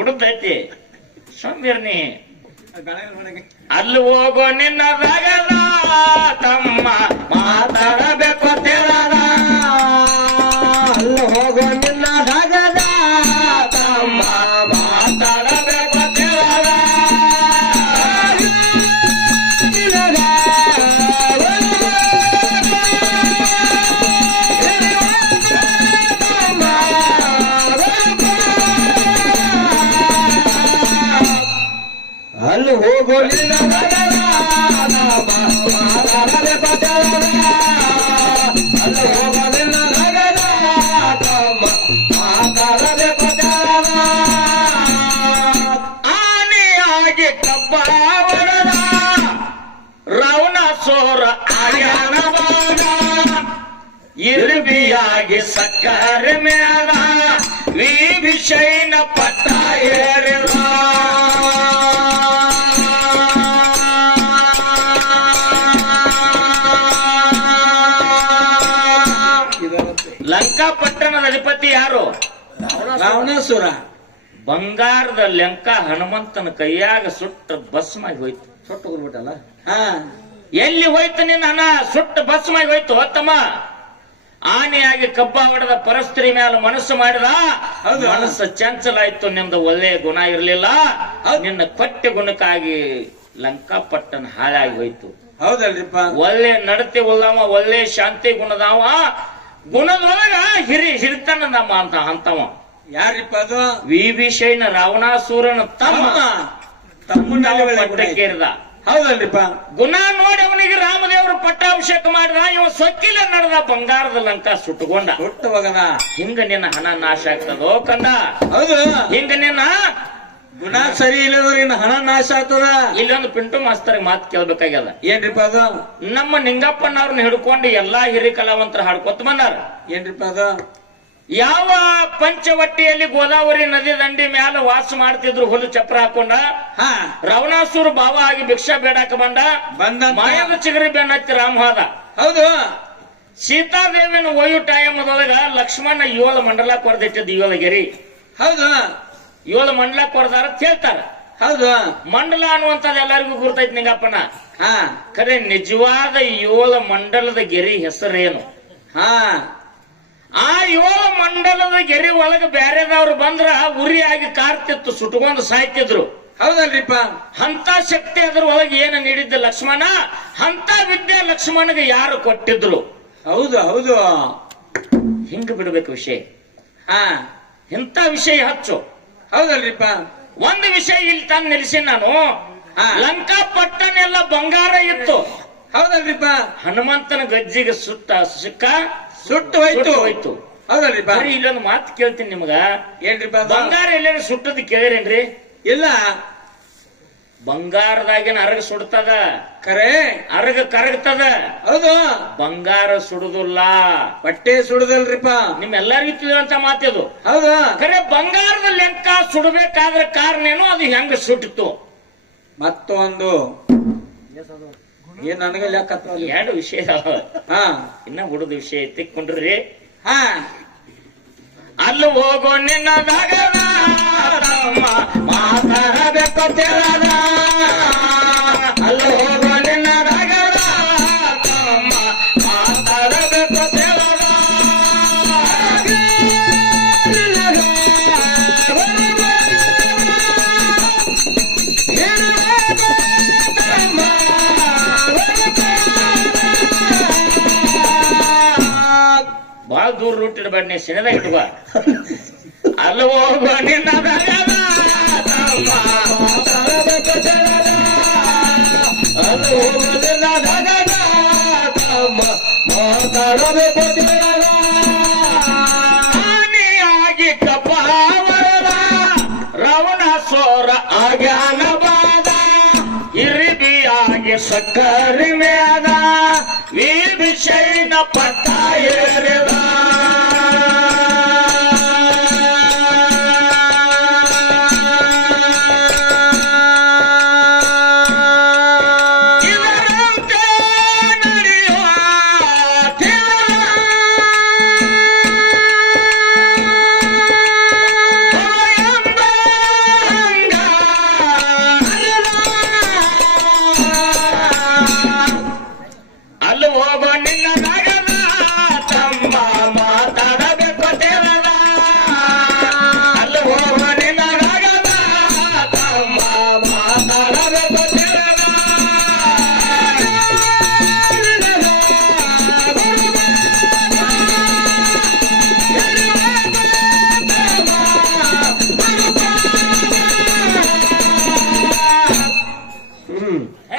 ಉಡದೈತಿ ಸೋಮ್ಯರ್ನಿ. ಅಲ್ಲಿ ಹೋಗೋ ನಿನ್ನ ರಾಗದ ತಮ್ಮ ಮಾತಾಡಬೇಕು ತೇರಾದ. ಅಲ್ಲಿ ಹೋಗೋ ನಿನ್ನ ರಾಗದ ತಮ್ಮ ಮಾತಾಡಬೇಕು ತೇರಾದ. ಅಲ್ಲಿ ಹೋಗೋ ನಿನ್ನ ಆನೆಯಾಗಿ ಕಬ್ಬ ಹೊಡೆದ ರಾವಣ ಸೋರ ಆಗ್ಯಾನವಾದ. ಇರುಬಿಯಾಗಿ ಸಕ್ಕರೆ ಮೇಲ ವಿಷಯನ ಪಟ್ಟ ಏರಿದ. ಲಂಕಾ ಪಟ್ಟಣದ ಅಧಿಪತಿ ಯಾರು? ರಾವಣಾಸುರ ಬಂಗಾರದ ಲೆಂಕ ಹನುಮಂತನ ಕೈಯಾಗ ಸುಟ್ಟ ಭಸ್ಮಾಗಿ ಹೋಯ್ತು. ಸುಟ್ಟು ಹೋಗ್ಬಿಟ್ಟಲ್ಲ. ಹಾ ಎಲ್ಲಿ ಹೋಯ್ತು ನಿನ್ನ ಹಣ? ಸುಟ್ಟ ಭಸ್ಮಾಗಿ ಹೋಯ್ತು. ತಮ್ಮ ಆನೆಯಾಗಿ ಕಬ್ಬ ಹೊಡೆದ ಪರಸ್ತ್ರೀ ಮೇಲೆ ಮನಸ್ಸು ಮಾಡಿದ. ಮನಸ್ಸು ಚಂಚಲ ಆಯ್ತು. ನಿಮ್ದು ಒಳ್ಳೆಯ ಗುಣ ಇರ್ಲಿಲ್ಲ. ನಿನ್ನ ಕೊಟ್ಟೆ ಗುಣಕ್ಕಾಗಿ ಲಂಕಾಪಟ್ಟಣ ಹಾಳಾಗಿ ಹೋಯ್ತು. ಹೌದಲ್ರಿಪ್ಪ. ಒಳ್ಳೆ ನಡತೆ ಉಳ್ಳವ, ಒಳ್ಳೆ ಶಾಂತಿ ಗುಣದವ, ಗುಣದೊಳಗ ಹಿರಿತನದಮ್ಮ ಅಂತವ. ಯಾರಿಪ್ಪ ಅದು? ವಿಭೀಷಣ ರಾವಣಾಸುರನ ತಮ್ಮ ಪಟ್ಟಕ್ಕೇರಿದ. ಹೌದಲ್ರಿಪ್ಪ. ಗುಣ ನೋಡಿ ಅವನಿಗೆ ರಾಮದೇವರು ಪಟ್ಟಾಭಿಷೇಕ ಮಾಡಿದ. ಇವ ಸೊಕ್ಕಿಲೆ ನಡೆದ ಬಂಗಾರದ ಲಂಕಾ ಸುಟ್ಟುಕೊಂಡ. ಸುಟ್ಟು ಹೋಗದ. ಹಿಂಗ ನಿನ್ನ ಹಣ ನಾಶ ಆಗ್ತದೋ ಕಂದ. ಹೌದು. ಹಿಂಗ ನಿನ್ನ ಗುಣ ಸರಿ ಇಲ್ಲದ್ರಿಂದ ಹಣ ನಾಶ ಆಗ್ತದ. ಇಲ್ಲೊಂದು ಪಿಂಟು ಮಾಸ್ತರ್ ಮಾತು ಕೇಳ್ಬೇಕಾಗ್ಯದ. ಏನ್ರಿಪ್ಪ ಅದು? ನಮ್ಮ ನಿಂಗಪ್ಪನವ್ರನ್ನ ಹಿಡ್ಕೊಂಡು ಎಲ್ಲಾ ಹಿರಿ ಕಲಾವಂತರ ಹಾಡ್ಕೊತ ಬಂದಾರ. ಏನ್ರಿಪ್ಪ ಅದು? ಯಾವ ಪಂಚವಟ್ಟಿಯಲ್ಲಿ ಗೋದಾವರಿ ನದಿ ದಂಡಿ ಮ್ಯಾಲ ವಾಸ ಮಾಡ್ತಿದ್ರು ಹುಲ್ಲು ಚಪ್ರ ಹಾಕೊಂಡ. ರಾವಣಾಸುರ ಭಾವ ಆಗಿ ಭಿಕ್ಷಾ ಬೇಡಾಕ ಬಂದ. ಮಾಯದ ಚಿಗರಿ ಬೆನ್ನತ್ತಿ ರಾಮ ಹೋದ. ಹೌದು. ಸೀತಾದೇವಿನ ಒಯ್ಯು ಟೈಮದೊಳಗ ಲಕ್ಷ್ಮಣ 7 ಮಂಡಲ ಕೊರ್ದಿಟ್ಟಿದ್ದು 7 ಗೆರಿ. ಹೌದು. 7 ಮಂಡಲ ಕೊರ್ದಾರ ಅಂತ ಹೇಳ್ತಾರ. ಹೌದು. ಮಂಡಲ ಅನ್ನುವಂಥದ್ದು ಎಲ್ಲರಿಗೂ ಗುರ್ತೈತಿ ನಿಂಗಪ್ಪನ. ಖರೆ ನಿಜವಾದ 7 ಮಂಡಲದ ಗೆರಿ ಹೆಸರೇನು? ಆ 7 ಮಂಡಲದ ಗೆರಿ ಒಳಗ ಬ್ಯಾರೆದವ್ರು ಬಂದ್ರ ಉರಿ ಆಗಿ ಕಾರ್ತಿತ್ತು, ಸುಟ್ಕೊಂಡು ಸಾಯ್ತಿದ್ರು. ಹೌದಲ್ರಿಪ್ಪ. ಅಂತ ಶಕ್ತಿ ಅದ್ರ ಒಳಗೆ ಏನು ನೀಡಿದ್ದ ಲಕ್ಷ್ಮಣ, ಅಂತ ವಿದ್ಯೆ ಲಕ್ಷ್ಮಣಗೆ ಯಾರು ಕೊಟ್ಟಿದ್ರು? ಹೌದು ಹೌದು. ಹಿಂಗ ಬಿಡ್ಬೇಕು ವಿಷಯ. ಇಂಥ ವಿಷಯ ಹಚ್ಚು. ಹೌದಲ್ರಿಪ್ಪ. ಒಂದು ವಿಷಯ ಇಲ್ಲಿ ತಂದು ನಿಲ್ಲಿಸಿ ನಾನು. ಲಂಕಾ ಪಟ್ಟಣ ಎಲ್ಲ ಬಂಗಾರ ಇತ್ತು. ಹೌದಲ್ರಿಪ್ಪ. ಹನುಮಂತನ ಗಜ್ಜಿಗೆ ಸುಟ್ಟು ಹೋಯ್ತು. ಹೌದಲ್ರಿಪ್ಪ. ಇಲ್ಲೊಂದು ಮಾತು ಕೇಳ್ತೀನಿ ನಿಮಗ. ಏನ್ರಿಪ್ಪ? ಬಂಗಾರ ಎಲ್ಲೇನು ಸುಟ್ಟದ್ ಕೇಳಿರೇನ್ರಿ? ಇಲ್ಲ. ಬಂಗಾರದಾಗಿನ ಅರಗ ಸುಡ್ತದ, ಖರೆ ಅರಗ ಕರಗ್ತದ. ಹೌದು. ಬಂಗಾರ ಸುಡುದಿಲ್ಲ, ಬಟ್ಟೆ ಸುಡುದಲ್ರಿಪ್ಪ. ನಿಮ್ಮೆಲ್ಲರಿಗೂ ತಿಳಿಯುವಂತ ಮಾತಿದು. ಹೌದು. ಖರೆ ಬಂಗಾರದ ಲೆಕ್ಕ ಸುಡಬೇಕಾದ್ರ ಕಾರಣ ಏನು? ಅದು ಹೆಂಗ ಸುಟ್ಟಿತ್ತು? ಮತ್ತೊಂದು ಏನ್ ನನಗೆ ಲೆಕ್ಕ 2 ವಿಷಯ ಇನ್ನ ಹುಡುದ ವಿಷಯ ತಿಕ್ಕೊಂಡ್ರಿ. ಅಲ್ಲಿ ಹೋಗೋ ನಿನ್ನ ಮಾತಾಡಬೇಕು ತೆರದ. ಅಲ್ಲಿ ಹೋಗೋ ನಿನ್ನ ಮಾತಾಡಬೇಕು ತೆರದ. ಬಾಳ ದೂರ ರೂಟ್ ಇಡಬೇಡ, ನೀ ಸಿನದ ಇಟ್ಕೋ. ಅಲ್ಲಿ ಹೋಗುವ ನಿನ್ನ ಆನೆಯಾಗಿ ಕಪಾವರದ ರಾವಣಾಸುರ ಆಗ್ಯಾನ ಬಾದ. ಹಿರಿಬಿಯಾಗಿ ಸಕ್ಕರಿ ಮೇದ ವಿಭೀಷಣ ಪಟ್ಟ ಏರಿದ. ಅಲ್ಲಿ ಹೋಗೋ ನಿನ್ನ ನಗರ ತಮ್ಮ ಮಾತಾಡಬೇಕು ತೆರದ. ಅಲ್ಲಿ ಹೋಗೋ ನಿನ್ನ ನಗರ ತಮ್ಮ ಮಾತಾಡಬೇಕು ತೆರದ.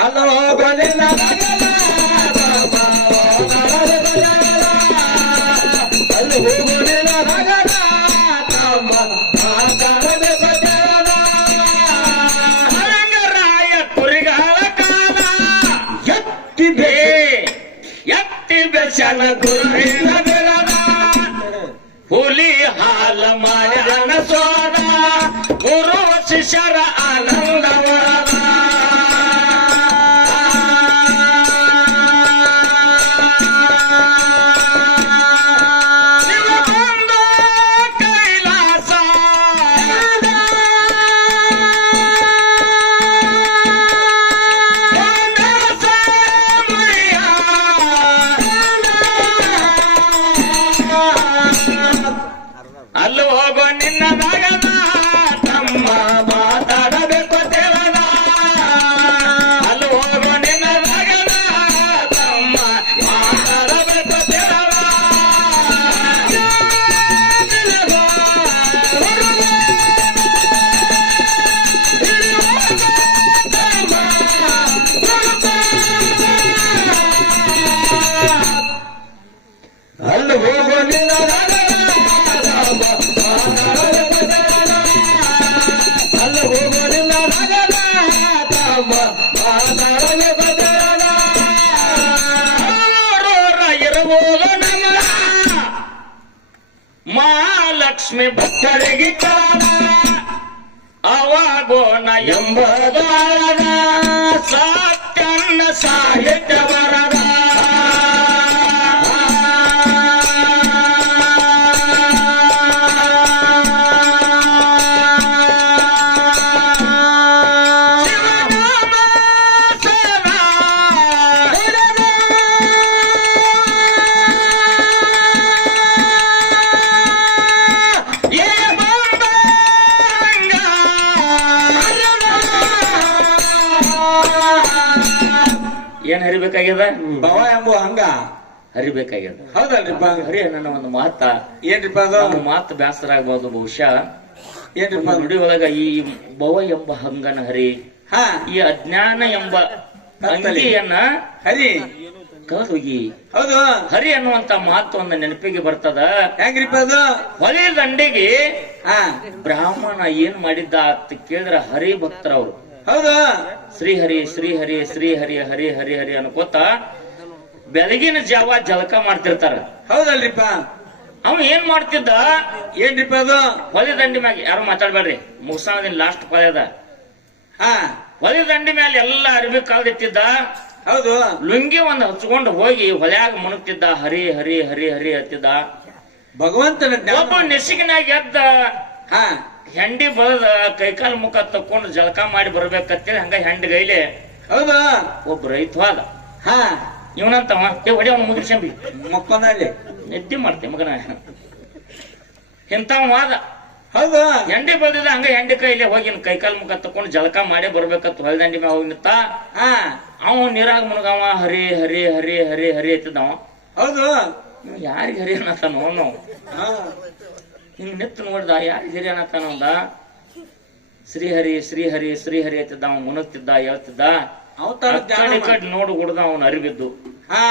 ಅಲ್ಲಿ ಹೋಗೋ ನಿನ್ನ ರಾಯ ಕುರಿಗಳ ಕಾಲ ಎತ್ತಿ ಬೆಸನ ಗುರುವಿನ ಬೆಳದ. ಹುಲಿ ಹಾಲ ಮಾಡ್ಯಾನ ಸೋದ ಗುರು ಶಿಷ್ಯರ ಆನಂದವರದ. ಕೈಲಾಸ ಲಕ್ಷ್ಮಿ ಭಕ್ತರಿಗೆ ಕಾಲ ಅವಾಗೋಣ ಎಂಬುದ ಸತ್ಯನ್ನ ಸಾಹಿತ್ಯ ಬರದ ಏನ್ ಹರಿಬೇಕಾಗ್ಯದ ಭವ ಎಂಬ ಹಂಗ ಹರಿಬೇಕಾಗ್ಯದ ಹೌದಲ್ರಿಪ್ಪ ಹರಿ ನನ್ನ ಒಂದು ಮಾತ ಏನ್ರಿಪ್ಪ ಅದು ನಮ್ಮ ಮಾತು ಬೇಸರ ಆಗ್ಬೋದು ಬಹುಶಃ ಏನ್ರಿಪ್ಪ ನುಡಿ ಒಳಗ ಈ ಭವ ಎಂಬ ಹಂಗನ ಹರಿ ಹಾ ಈ ಅಜ್ಞಾನ ಎಂಬ ಅಂಗಿಯನ್ನ ಹರಿ ಕದೊಗಿ ಹೌದು ಹರಿ ಅನ್ನುವಂತ ಮಾತು ಒಂದು ನೆನಪಿಗೆ ಬರ್ತದ ಹೆಂಗ್ರಿಪ್ಪ ಅದು ಹೊಲಿ ದಂಡಿಗೆ ಹಾ ಬ್ರಾಹ್ಮಣ ಏನ್ ಮಾಡಿದ್ದ ಅಂತ ಕೇಳಿದ್ರ ಹರಿ ಭಕ್ತರವ್ರು ಹೌದು ಶ್ರೀಹರಿ ಶ್ರೀಹರಿ ಶ್ರೀಹರಿ ಹರಿ ಹರಿ ಹರಿ ಅನ್ಕೋತ ಬೆಳಗಿನ ಜಾವ ಜಳಕ ಮಾಡ್ತಿರ್ತಾರ ಹೌದಲ್ರಿಪ್ಪ ಅವನು ಏನ್ ಮಾಡ್ತಿದ್ದ ಏನ್ರಿಪ್ಪ ಅದು ಹೊಲಿ ದಂಡಿ ಮ್ಯಾಗ ಯಾರು ಮಾತಾಡ್ಬೇಡ್ರಿ ಮುಗಿಸೋದಿನ ಲಾಸ್ಟ್ ಪದ ಹಾ ಹೊಲಿ ದಂಡಿ ಮೇಲೆ ಎಲ್ಲ ಅರಿವಿ ಕಾಲ್ದಿಟ್ಟಿದ್ದ ಹೌದು ಲುಂಗಿ ಒಂದು ಹಚ್ಕೊಂಡು ಹೋಗಿ ಹೊಲ್ಯಾಗ ಮುಣುಕ್ತಿದ್ದ ಹರಿ ಹರಿ ಹರಿ ಹರಿ ಹತ್ತಿದ್ದ ಭಗವಂತನ ಜ್ಞಾನ ಒಬ್ಬ ನೆಸಿಗಿನಾಗ ಎದ್ದ ಹಾ ಹೆಂಡಿ ಬರದ ಕೈಕಾಲ್ ಮುಖ ತಕ್ಕೊಂಡು ಜಳಕ ಮಾಡಿ ಬರ್ಬೇಕಂತೇಳಿ ಹಂಗ ಹೆಂಡಿ ಗೈಲೆ ಹೌದು ಒಬ್ಬ ರೈತ ಹೋದ ಹಾ ಇವನಂತವ ಹೊಡಿ ಅವನು ಮುಗಿಸ್ಕೊಂಬಿ ಮಕ್ಕೊಂದಲ್ಲಿ ನಿದ್ದೆ ಮಾಡ್ತೆ ಮಗನ ಇಂಥವ ವಾದ ಹೌದು ಹೆಂಡಿ ಬಲ್ದಿದ ಹಂಗ ಹೆಂಡಿ ಕೈಲಿ ಹೋಗಿ ಕೈಕಾಲ್ ಮುಖ ತಕೊಂಡು ಜಳಕ ಮಾಡಿ ಬರ್ಬೇಕಂತ ಹೊಲದಂಡಿ ಮ್ಯಾಗ ಹೋಗಿ ನಿಂತ ಹಾ ಅವ ನೀರಾಗ ಮುನಗವ ಹರಿ ಹರಿ ಹರಿ ಹರಿ ಹರಿ ಎತ್ತಿದ್ದವ ಹೌದು ಯಾರಿಗೆ ಹರಿ ಅನ್ನತಾನ ಅವನು ಹಾ ಹಿಂಗ್ ನಿತ್ತು ನೋಡ್ದ ಯಾರಿಗೆ ಹರಿ ಅನ್ನತಾನ ಅಂದ ಶ್ರೀಹರಿ ಶ್ರೀಹರಿ ಶ್ರೀಹರಿ ಎತ್ತಿದ್ದ ಅವ ಮುನಗ್ತಿದ್ದ ಹೇಳ್ತಿದ್ದ ಅವ ತರ ಜ್ಞಾನ ಕಡೆ ಕಡೆ ನೋಡು ಗುಡ್ದ ಅವನು ಅರಿಬಿದ್ದು ಹಾ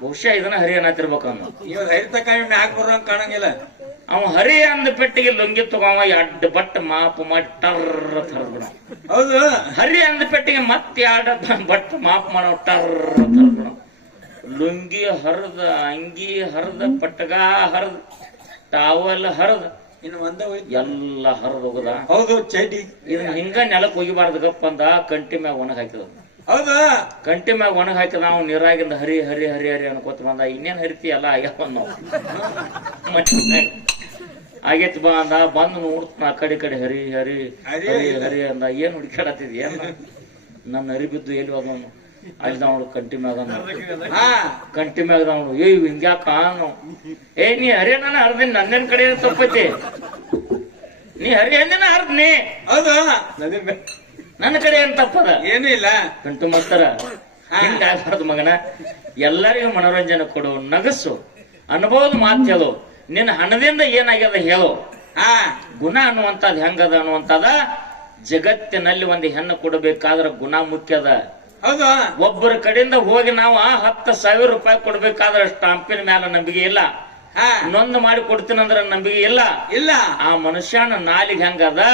ಬಹುಶಃ ಇದನ್ನ ಹರಿ ಅನ್ನತಿರ್ಬೇಕು ಅವನು ಇವಾಗ ಹರಿತಕಾಯಿ ಮ್ಯಾಗ ಬರೋಂಗ್ ಕಾಣಂಗಿಲ್ಲ ಅವ ಹರಿ ಅಂದ ಪೆಟ್ಟಿಗೆ ಲುಂಗಿ ತಗೋವ ಎಡ್ ಬಟ್ ಮಾಪು ಮಾಡಿ ಟರ್ರ ತರದ್ಬಿಡ ಹೌದು ಹರಿ ಅಂದ ಪೆಟ್ಟಿಗೆ ಮತ್ತೆ ಎರಡು ಬಟ್ ಮಾಪ್ ಮಾಡೋ ಟರ್ರ ತರದ್ಬಿಡ ಲುಂಗಿ ಹರಿದ ಅಂಗಿ ಹರಿದ ಪಟ್ಟಗ ಹರಿದ ಟಾವಲ್ ಹರಿದ ಇನ್ನು ಒಂದ ಹೋಯ್ತು ಎಲ್ಲ ಹರಿದ ಹೋಗದ ಹೌದು ಚೈಟಿ ಇದನ್ನ ಹಿಂಗ ನೆಲಕ್ ಹೋಗಿಬಾರ್ದು ಗಪ್ಪ ಅಂದ ಕಂಟಿ ಮ್ಯಾಗ ಒಣಗ್ ಹಾಕಿದ ಹೌದು ಕಂಟಿ ಮ್ಯಾಗ ಒಣಗ್ ಹಾಕಿದ ನಾವು ನೀರಾಗಿಂದ ಹರಿ ಹರಿ ಹರಿ ಹರಿ ಅನ್ಕೋತ ಬಂದ ಇನ್ನೇನ್ ಹರಿತಿ ಎಲ್ಲ ಆಗ್ಯಾವ ನಾವು ಆಗೇತಿ ಬಾ ಅಂದ ಬಂದು ನೋಡ್ತಾನ ಆ ಕಡೆ ಕಡೆ ಹರಿ ಹರಿ ಹರಿ ಹರಿ ಅಂದ ಏನ್ ಹುಡುಕಾಡತ್ತಿದ್ ಏನ್ ನನ್ನ ಹರಿ ಬಿದ್ದು ಎಲ್ಲಿ ಹೋದವನು ಅಲ್ಲಿ ಅವಳು ಕಂಟಿ ಮ್ಯಾಗ ಹಾ ಕಂಟಿ ಮ್ಯಾಗ ಅವನು ಏ ಹಿಂಗ್ಯಾಕ ಏ ನೀ ಹರಿ ನಾನು ಹರ್ದಿನಿ ನನ್ನೇನ್ ಕಡೆ ತಪ್ಪೈತಿ ನೀ ಹರಿ ಅಂದಿನ ಹರ್ದ್ನಿ ಹೌದು ನನ್ನ ಕಡೆ ಏನ್ ತಪ್ಪದ ಏನೂ ಇಲ್ಲ ಕಂಟು ಮಾಡ್ತಾರ ಹಿಂಗ ಆಗ್ಬಾರ್ದು ಮಗನ ಎಲ್ಲರಿಗೂ ಮನೋರಂಜನೆ ಕೊಡು ನಗಸು ಅನುಭವದ ಮಾತು ಹೇಳು ನಿನ್ನ ಹಣದಿಂದ ಏನಾಗ್ಯದ ಹೇಳು ಹಾ ಗುಣ ಅನ್ನುವಂಥದ್ದು ಹೆಂಗದ ಅನ್ನುವಂಥದ ಜಗತ್ತಿನಲ್ಲಿ ಒಂದು ಹೆಣ್ಣು ಕೊಡಬೇಕಾದ್ರ ಗುಣ ಮುಖ್ಯದ ಹೌದು ಒಬ್ಬರ ಕಡೆಯಿಂದ ಹೋಗಿ ನಾವು 10,000 ರೂಪಾಯಿ ಕೊಡ್ಬೇಕಾದ್ರೆ ಸ್ಟಾಂಪಿನ ಮೇಲೆ ನಂಬಿಕೆ ಇಲ್ಲ ಹಾ ನೊಂದು ಮಾಡಿ ಕೊಡ್ತೀನಂದ್ರ ನಂಬಿಕೆ ಇಲ್ಲ ಇಲ್ಲ ಆ ಮನುಷ್ಯನ ನಾಲಿಗೆ ಹೆಂಗದ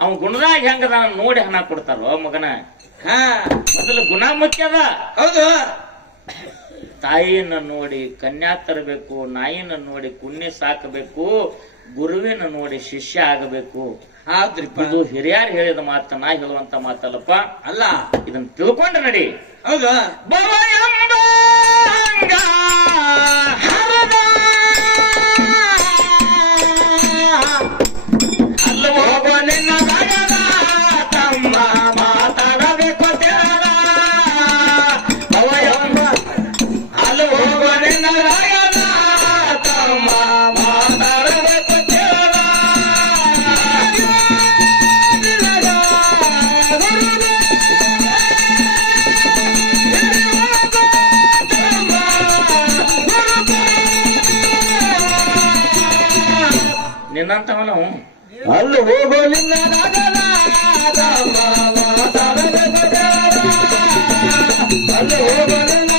ಅವ ಗುಣದಾಗ ಹೆಂಗದ ನೋಡಿ ಹಣ ಕೊಡ್ತಾರೋ ಮಗನ ಹಾ ಮೊದಲು ಗುಣ ಮುಖ್ಯದ ಹೌದು ತಾಯಿನ ನೋಡಿ ಕನ್ಯಾ ತರಬೇಕು ನಾಯಿನ ನೋಡಿ ಕುನ್ನಿ ಸಾಕಬೇಕು ಗುರುವಿನ ನೋಡಿ ಶಿಷ್ಯ ಆಗಬೇಕು ಹೌದ್ರಿಪ್ಪ ಇದು ಹಿರಿಯರು ಹೇಳಿದ ಮಾತ ನಾ ಹೇಳುವಂತ ಮಾತಲ್ಲಪ್ಪ ಅಲ್ಲ ಇದನ್ನ ತಿಳ್ಕೊಂಡ್ರೆ ನಡಿ ಹೌದು ಭವ ಎಂಬ ಅಂಗ ಹರದ ಅಲ್ಲಿ ಹೋಗೋ ನಿನ್ನ ಮಗನ ತಮ್ಮ ಮಾತಾಡಬೇಕು ತಿಳಿದ ಭವ ಎಂಬ ಅಲ್ಲಿ ಹೋಗೋ ನಿನ್ನ ಮಗನ ತಮ್ಮ ಮಾತಾಡಬೇಕು ತಿಳಿದ ನಿನ್ನಂತವನು ಅಲ್ಲಿ ಹೋಗೋ ನಿನ್ನ ಅಲ್ಲಿ ಹೋಗೋ ನಿನ್ನ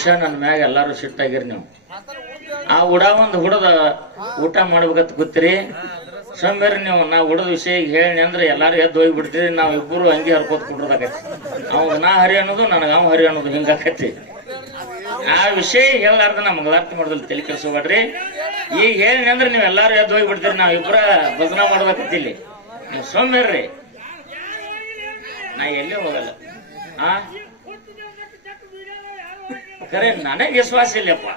ಬಹುಶಃ ನನ್ನ ಮ್ಯಾಗ ಎಲ್ಲಾರು ಸಿಟ್ಟಾಗಿರಿ ನೀವು. ಆ ಒಂದು ಹುಡದ ಊಟ ಮಾಡ್ಬೇಕಂತ ಗೊತ್ತಿರಿ. ಸೋಮ್ಯಾರಿ ನೀವು ನಾ ಹುಡದ ವಿಷಯ ಹೇಳಿ ಅಂದ್ರೆ ಎಲ್ಲಾರು ಎದ್ದು ಹೋಗ್ಬಿಡ್ತೀರಿ. ನಾವ್ ಇಬ್ಬರು ಹಂಗೆ ಹರ್ಕೋತ್ ಕುಡ್ರದಾಕೈತಿ. ಅವಾಗ ನಾ ಹರಿ ಅನ್ನೋದು ನನಗ ಅವ್ ಹರಿ ಅನ್ನೋದು ಹಿಂಗಾಕೈತಿ. ಆ ವಿಷಯ ಹೇಳಾರ್ದ ನಾ ಮಂಗಳಾರತಿ ಮಾಡೋದ್ರಲ್ಲಿ ತಲೆ ಕೆಲ್ಸಬೇಡ್ರಿ. ಈಗ ಹೇಳಿ ಅಂದ್ರೆ ನೀವ್ ಎಲ್ಲಾರು ಎದ್ದು ಹೋಗ್ಬಿಡ್ತೀರಿ. ನಾವ್ ಇಬ್ಬರ ಭಜನಾ ಮಾಡ್ಬೇಕಂತ ಇಲ್ಲಿ. ನೀವು ಸೋಮ್ಯಾರ್ರಿ, ನಾ ಎಲ್ಲೇ ಹೋಗಲ್ಲ. ಆ ಖರೆ ನನಗೆ ವಿಶ್ವಾಸ ಇಲ್ಲಪ್ಪ.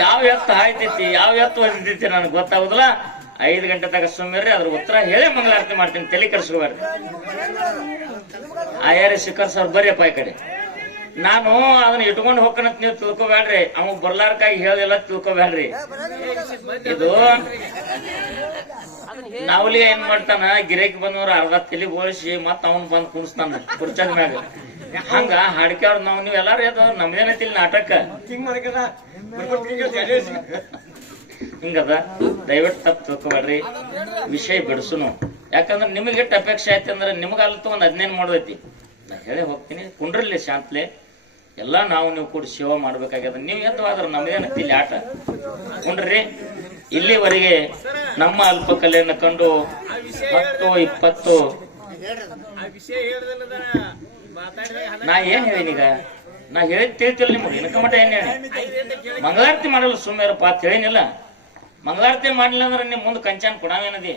ಯಾವ ಎತ್ತು ಹಾಯ್ತೈತಿ ಯಾವ ಎತ್ತು ಹೊಂದೈತಿ ನನಗೆ ಗೊತ್ತಾಗುದಿಲ್ಲ. 5 ಗಂಟೆ ತಗ ಸುಮ್ಮಿರ್ರಿ, ಅದ್ರ ಉತ್ತರ ಹೇಳೇ ಮಂಗಳಾರತಿ ಮಾಡ್ತೀನಿ. ತಲೆ ಕೆಡಿಸ್ಕೋಬಾರ್ರಿ. ಆಯಾರಿ ಶಿಖರ್ ಸರ್ ಬರ್ರಿಯಪ್ಪ ಈ ಕಡೆ. ನಾನು ಅದನ್ನ ಇಟ್ಕೊಂಡು ಹೋಗ್ಕನತ್ ನೀವು ತಿಳ್ಕೊಬೇಡ್ರಿ. ಅವ ಬರ್ಲಾರ್ಕಾಗಿ ಹೇಳಲ್ಲ ತಿಳ್ಕೊಬೇಡ್ರಿ. ಇದು ನಾವ್ಲಿ ಏನ್ ಮಾಡ್ತಾನ, ಗಿರೇಕಿ ಬಂದವ್ರ ಅರ್ಧ ತಲೆ ಬೋಳಿಸಿ ಮತ್ತ ಅವನ್ ಬಂದ್ ಕುಣಿಸ್ತಾನ ಕುರ್ಚದ ಮ್ಯಾಗ. ಹಂಗ ಹಾಡ್ಕ್ಯಾವ್ರ ನಾವ್ ನೀವ್ ಎಲ್ಲಾರು ಎದ್ದು ನಮ್ದೇನೈತಿ ನಾಟಕ ಹಿಂಗದ. ದಯವಿಟ್ಟು ತಪ್ಪು ತಿಳ್ಕೊಬೇಡ್ರಿ. ವಿಷಯ ಬಿಡಿಸುನು. ಯಾಕಂದ್ರೆ ನಿಮಗೆ ಎಷ್ಟು ಅಪೇಕ್ಷೆ ಆಯ್ತು ಅಂದ್ರೆ ನಿಮ್ಗಲ್ತು ಒಂದ್ 15 ಮಾಡೋದೈತಿ. ನಾ ಹೇಳೇ ಹೋಗ್ತೀನಿ. ಕುಂಡ್ರಲ್ಲಿ ಶಾಂತ್ಲೆ ಎಲ್ಲಾ ನಾವು ನೀವು ಕೂಡ ಸೇವಾ ಮಾಡ್ಬೇಕಾಗ್ಯದ. ನೀವ್ ಎದ್ದು ಆದ್ರ ನಮ್ದೇನೈತಿ ಇಲ್ಲಿ ಆಟ. ಕುಂಡ್ರಿ. ಇಲ್ಲಿವರೆಗೆ ನಮ್ಮ ಅಲ್ಪ ಕಲೆಯನ್ನು ಕಂಡು 10-20 ನಾ ಏನ್ ಹೇಳಿನೀಗ? ನಾ ಹೇಳಿದ್ ತಿಳ್ತಿಲ್ಲ ನಿಮ್ಗೆ. ಇನ್ಕ ಮಟ್ಟ ಏನ್ ಹೇಳಿ ಮಂಗಳಾರತಿ ಮಾಡಲ್ಲ ಸುಮ್ಮೇರಪ್ಪ ಅಂತ ಹೇಳಿನಿಲ್ಲ. ಮಂಗಳಾರತಿ ಮಾಡ್ಲಿಲ್ಲ ಅಂದ್ರೆ ನಿಮ್ ಮುಂದೆ ಕಂಚಾನ್ ಕೊಡಾವೇನದಿ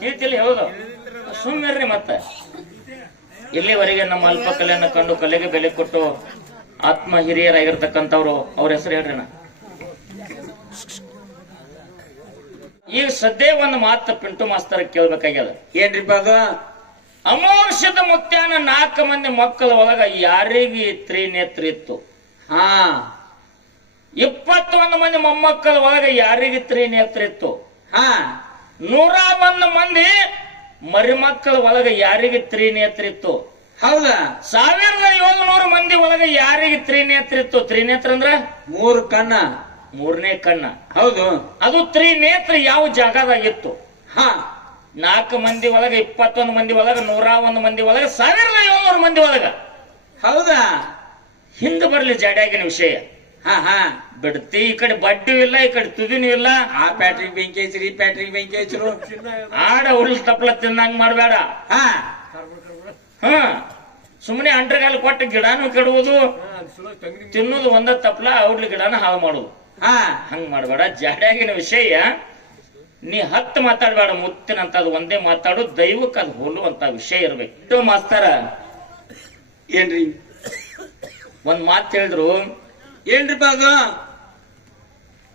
ತಿಳ್ತಿಲ್ಲ. ಹೌದು, ಸುಮ್ಮೇರ್ರಿ. ಮತ್ತ ಇಲ್ಲಿವರೆಗೆ ನಮ್ಮ ಅಲ್ಪ ಕಲೆಯನ್ನು ಕಂಡು ಕಲೆಗೆ ಬೆಲೆ ಕೊಟ್ಟು ಆತ್ಮ ಹಿರಿಯರಾಗಿರ್ತಕ್ಕಂಥವ್ರು ಅವ್ರ ಹೆಸರು ಹೇಳ್ರಿ. ಈಗ ಸದ್ಯ ಒಂದು ಮಾತು ಪಿಂಟು ಮಾಸ್ತರ್ ಕೇಳ್ಬೇಕಾಗ್ಯದ. ಏನ್ರಿಪ್ಪ ಅದು? ಅಮೋಷದ ಮುತ್ಯಾನ 4 ಮಂದಿ ಮಕ್ಕಳ ಒಳಗ ಯಾರಿಗೆ ತ್ರಿನೇತ್ರ ಇತ್ತು? 21 ಮಂದಿ ಮೊಮ್ಮಕ್ಕಳ ಒಳಗ ಯಾರಿಗೆ ತ್ರಿನೇತ್ರ ಇತ್ತು? 101 ಮಂದಿ ಮರಿಮಕ್ಕಳ ಒಳಗ ಯಾರಿಗೆ ತ್ರಿನೇತ್ರ ಇತ್ತು? ಹೌದಾ? 1700 ಮಂದಿ ಒಳಗ ಯಾರಿಗೆ ತ್ರಿನೇತ್ರ ಇತ್ತು? ತ್ರಿನೇತ್ರ ಅಂದ್ರ 3 ಕಣ್ಣ, 3ನೇ ಕಣ್ಣ. ಹೌದು. ಅದು ತ್ರಿನೇತ್ರ ಯಾವ ಜಾಗದಾಗಿತ್ತು? 4 ಮಂದಿ ಒಳಗ 21 ಮಂದಿ ಒಳಗ 101 ಮಂದಿ ಒಳಗ 1700 ಮಂದಿ ಒಳಗ. ಹೌದಾ? ಹಿಂದ ಬರ್ಲಿ ಜಾಡ್ಯಾಗಿನ ವಿಷಯ. ಬಿಡ್ತಿ. ಈ ಕಡೆ ಬಡ್ಡಿಯೂ ಇಲ್ಲ, ಈ ಕಡೆ ತುದಿನೂ ಇಲ್ಲ. ಆ ಪ್ಯಾಟ್ರಿಗೆ ಬೆಂಕಿ ಹಚ್ಚಿರಿ, ಈ ಪ್ಯಾಟ್ರಿಗೆ ಬೆಂಕಿ ಹಚ್ಚಿರು. ಆಡ ಹುಲ್ ತಪ್ಪಲ ತಿನ್ನಂಗ್ ಮಾಡ್ಬೇಡ. ಸುಮ್ಮನೆ ಅಂಟ್ರಗಾಲ ಕೊಟ್ಟು ಗಿಡಾನು ಕೆಡುವುದು, ತಿನ್ನುವುದು ಒಂದ ತಪ್ಪಲ, ಔಡ್ಲಿ ಗಿಡನ ಹಾಳು ಮಾಡುದು. ಹಂಗ್ ಮಾಡ್ಬೇಡ. ಜಾಡ್ಯಾಗಿನ ವಿಷಯ ನೀ 10 ಮಾತಾಡ್ಬೇಡ. ಮುತ್ತಿನಂತ ಅದು ಒಂದೇ ಮಾತಾಡು. ದೈವಕ್ಕೆ ಅದು ಹೋಲುವಂತ ವಿಷಯ ಇರ್ಬೇಕು. ಮಾಸ್ತರ ಏನ್ರಿ ಒಂದ್ ಮಾತು ಹೇಳಿದ್ರು. ಏನ್ರಿಪ್ಪ ಅದು?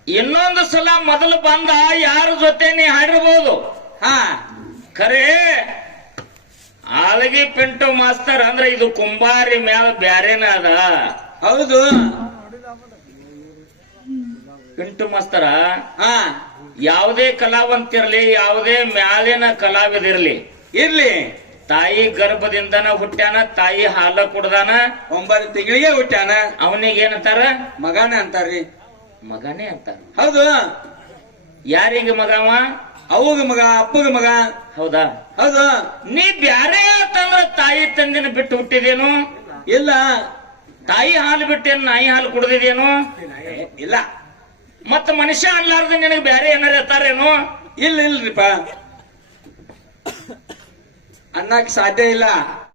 ಇನ್ನೊಂದು ಸಲ ಮೊದಲು ಬಂದ ಯಾರ ಜೊತೆ ನೀ ಹಾಡಿರ್ಬೋದು. ಖರೆ ಆಲಗಿ ಪಿಂಟು ಮಾಸ್ತರ್ ಅಂದ್ರೆ ಇದು ಕುಂಬಾರಿ ಮ್ಯಾಲ ಬ್ಯಾರೇನ ಅದ. ಹೌದು. ಪಿಂಟು ಮಾಸ್ತರ ಯಾವುದೇ ಕಲಾವಂತಿರ್ಲಿ, ಯಾವುದೇ ಮ್ಯಾಲಿನ ಕಲಾವಿದಿರ್ಲಿ ಇರ್ಲಿ, ತಾಯಿ ಗರ್ಭದಿಂದನ ಹುಟ್ಟ್ಯಾನ, ತಾಯಿ ಹಾಲ ಕುಡ್ದಾನ, 9 ತಿಂಗಳಿಗೆ ಹುಟ್ಟ್ಯಾನ. ಅವನಿಗೆ ಏನಂತಾರ? ಮಗನೇ ಅಂತಾರ್ರಿ. ಮಗನೇ ಅಂತಾರ. ಹೌದು. ಯಾರಿಗೆ ಮಗವ? ಅವಗ ಮಗ, ಅಪ್ಪಗ ಮಗ. ಹೌದಾ? ಹೌದು. ನೀ ಬ್ಯಾರೆ ಅಂತಂದ್ರ ತಾಯಿ ತಂದಿನ ಬಿಟ್ಟು ಹುಟ್ಟಿದೇನು? ಇಲ್ಲ. ತಾಯಿ ಹಾಲು ಬಿಟ್ಟೇನು ನಾಯಿ ಹಾಲು ಕುಡ್ದಿದೇನು? ಇಲ್ಲ. ಮತ್ತ ಮನುಷ್ಯ ಅನ್ಲಾರ್ದ ನಿನಗೆ ಬ್ಯಾರೆ ಏನಾರ ಇರ್ತಾರೇನು? ಇಲ್ರಿಪ್ಪ, ಅನ್ನಕ್ ಸಾಧ್ಯ ಇಲ್ಲ.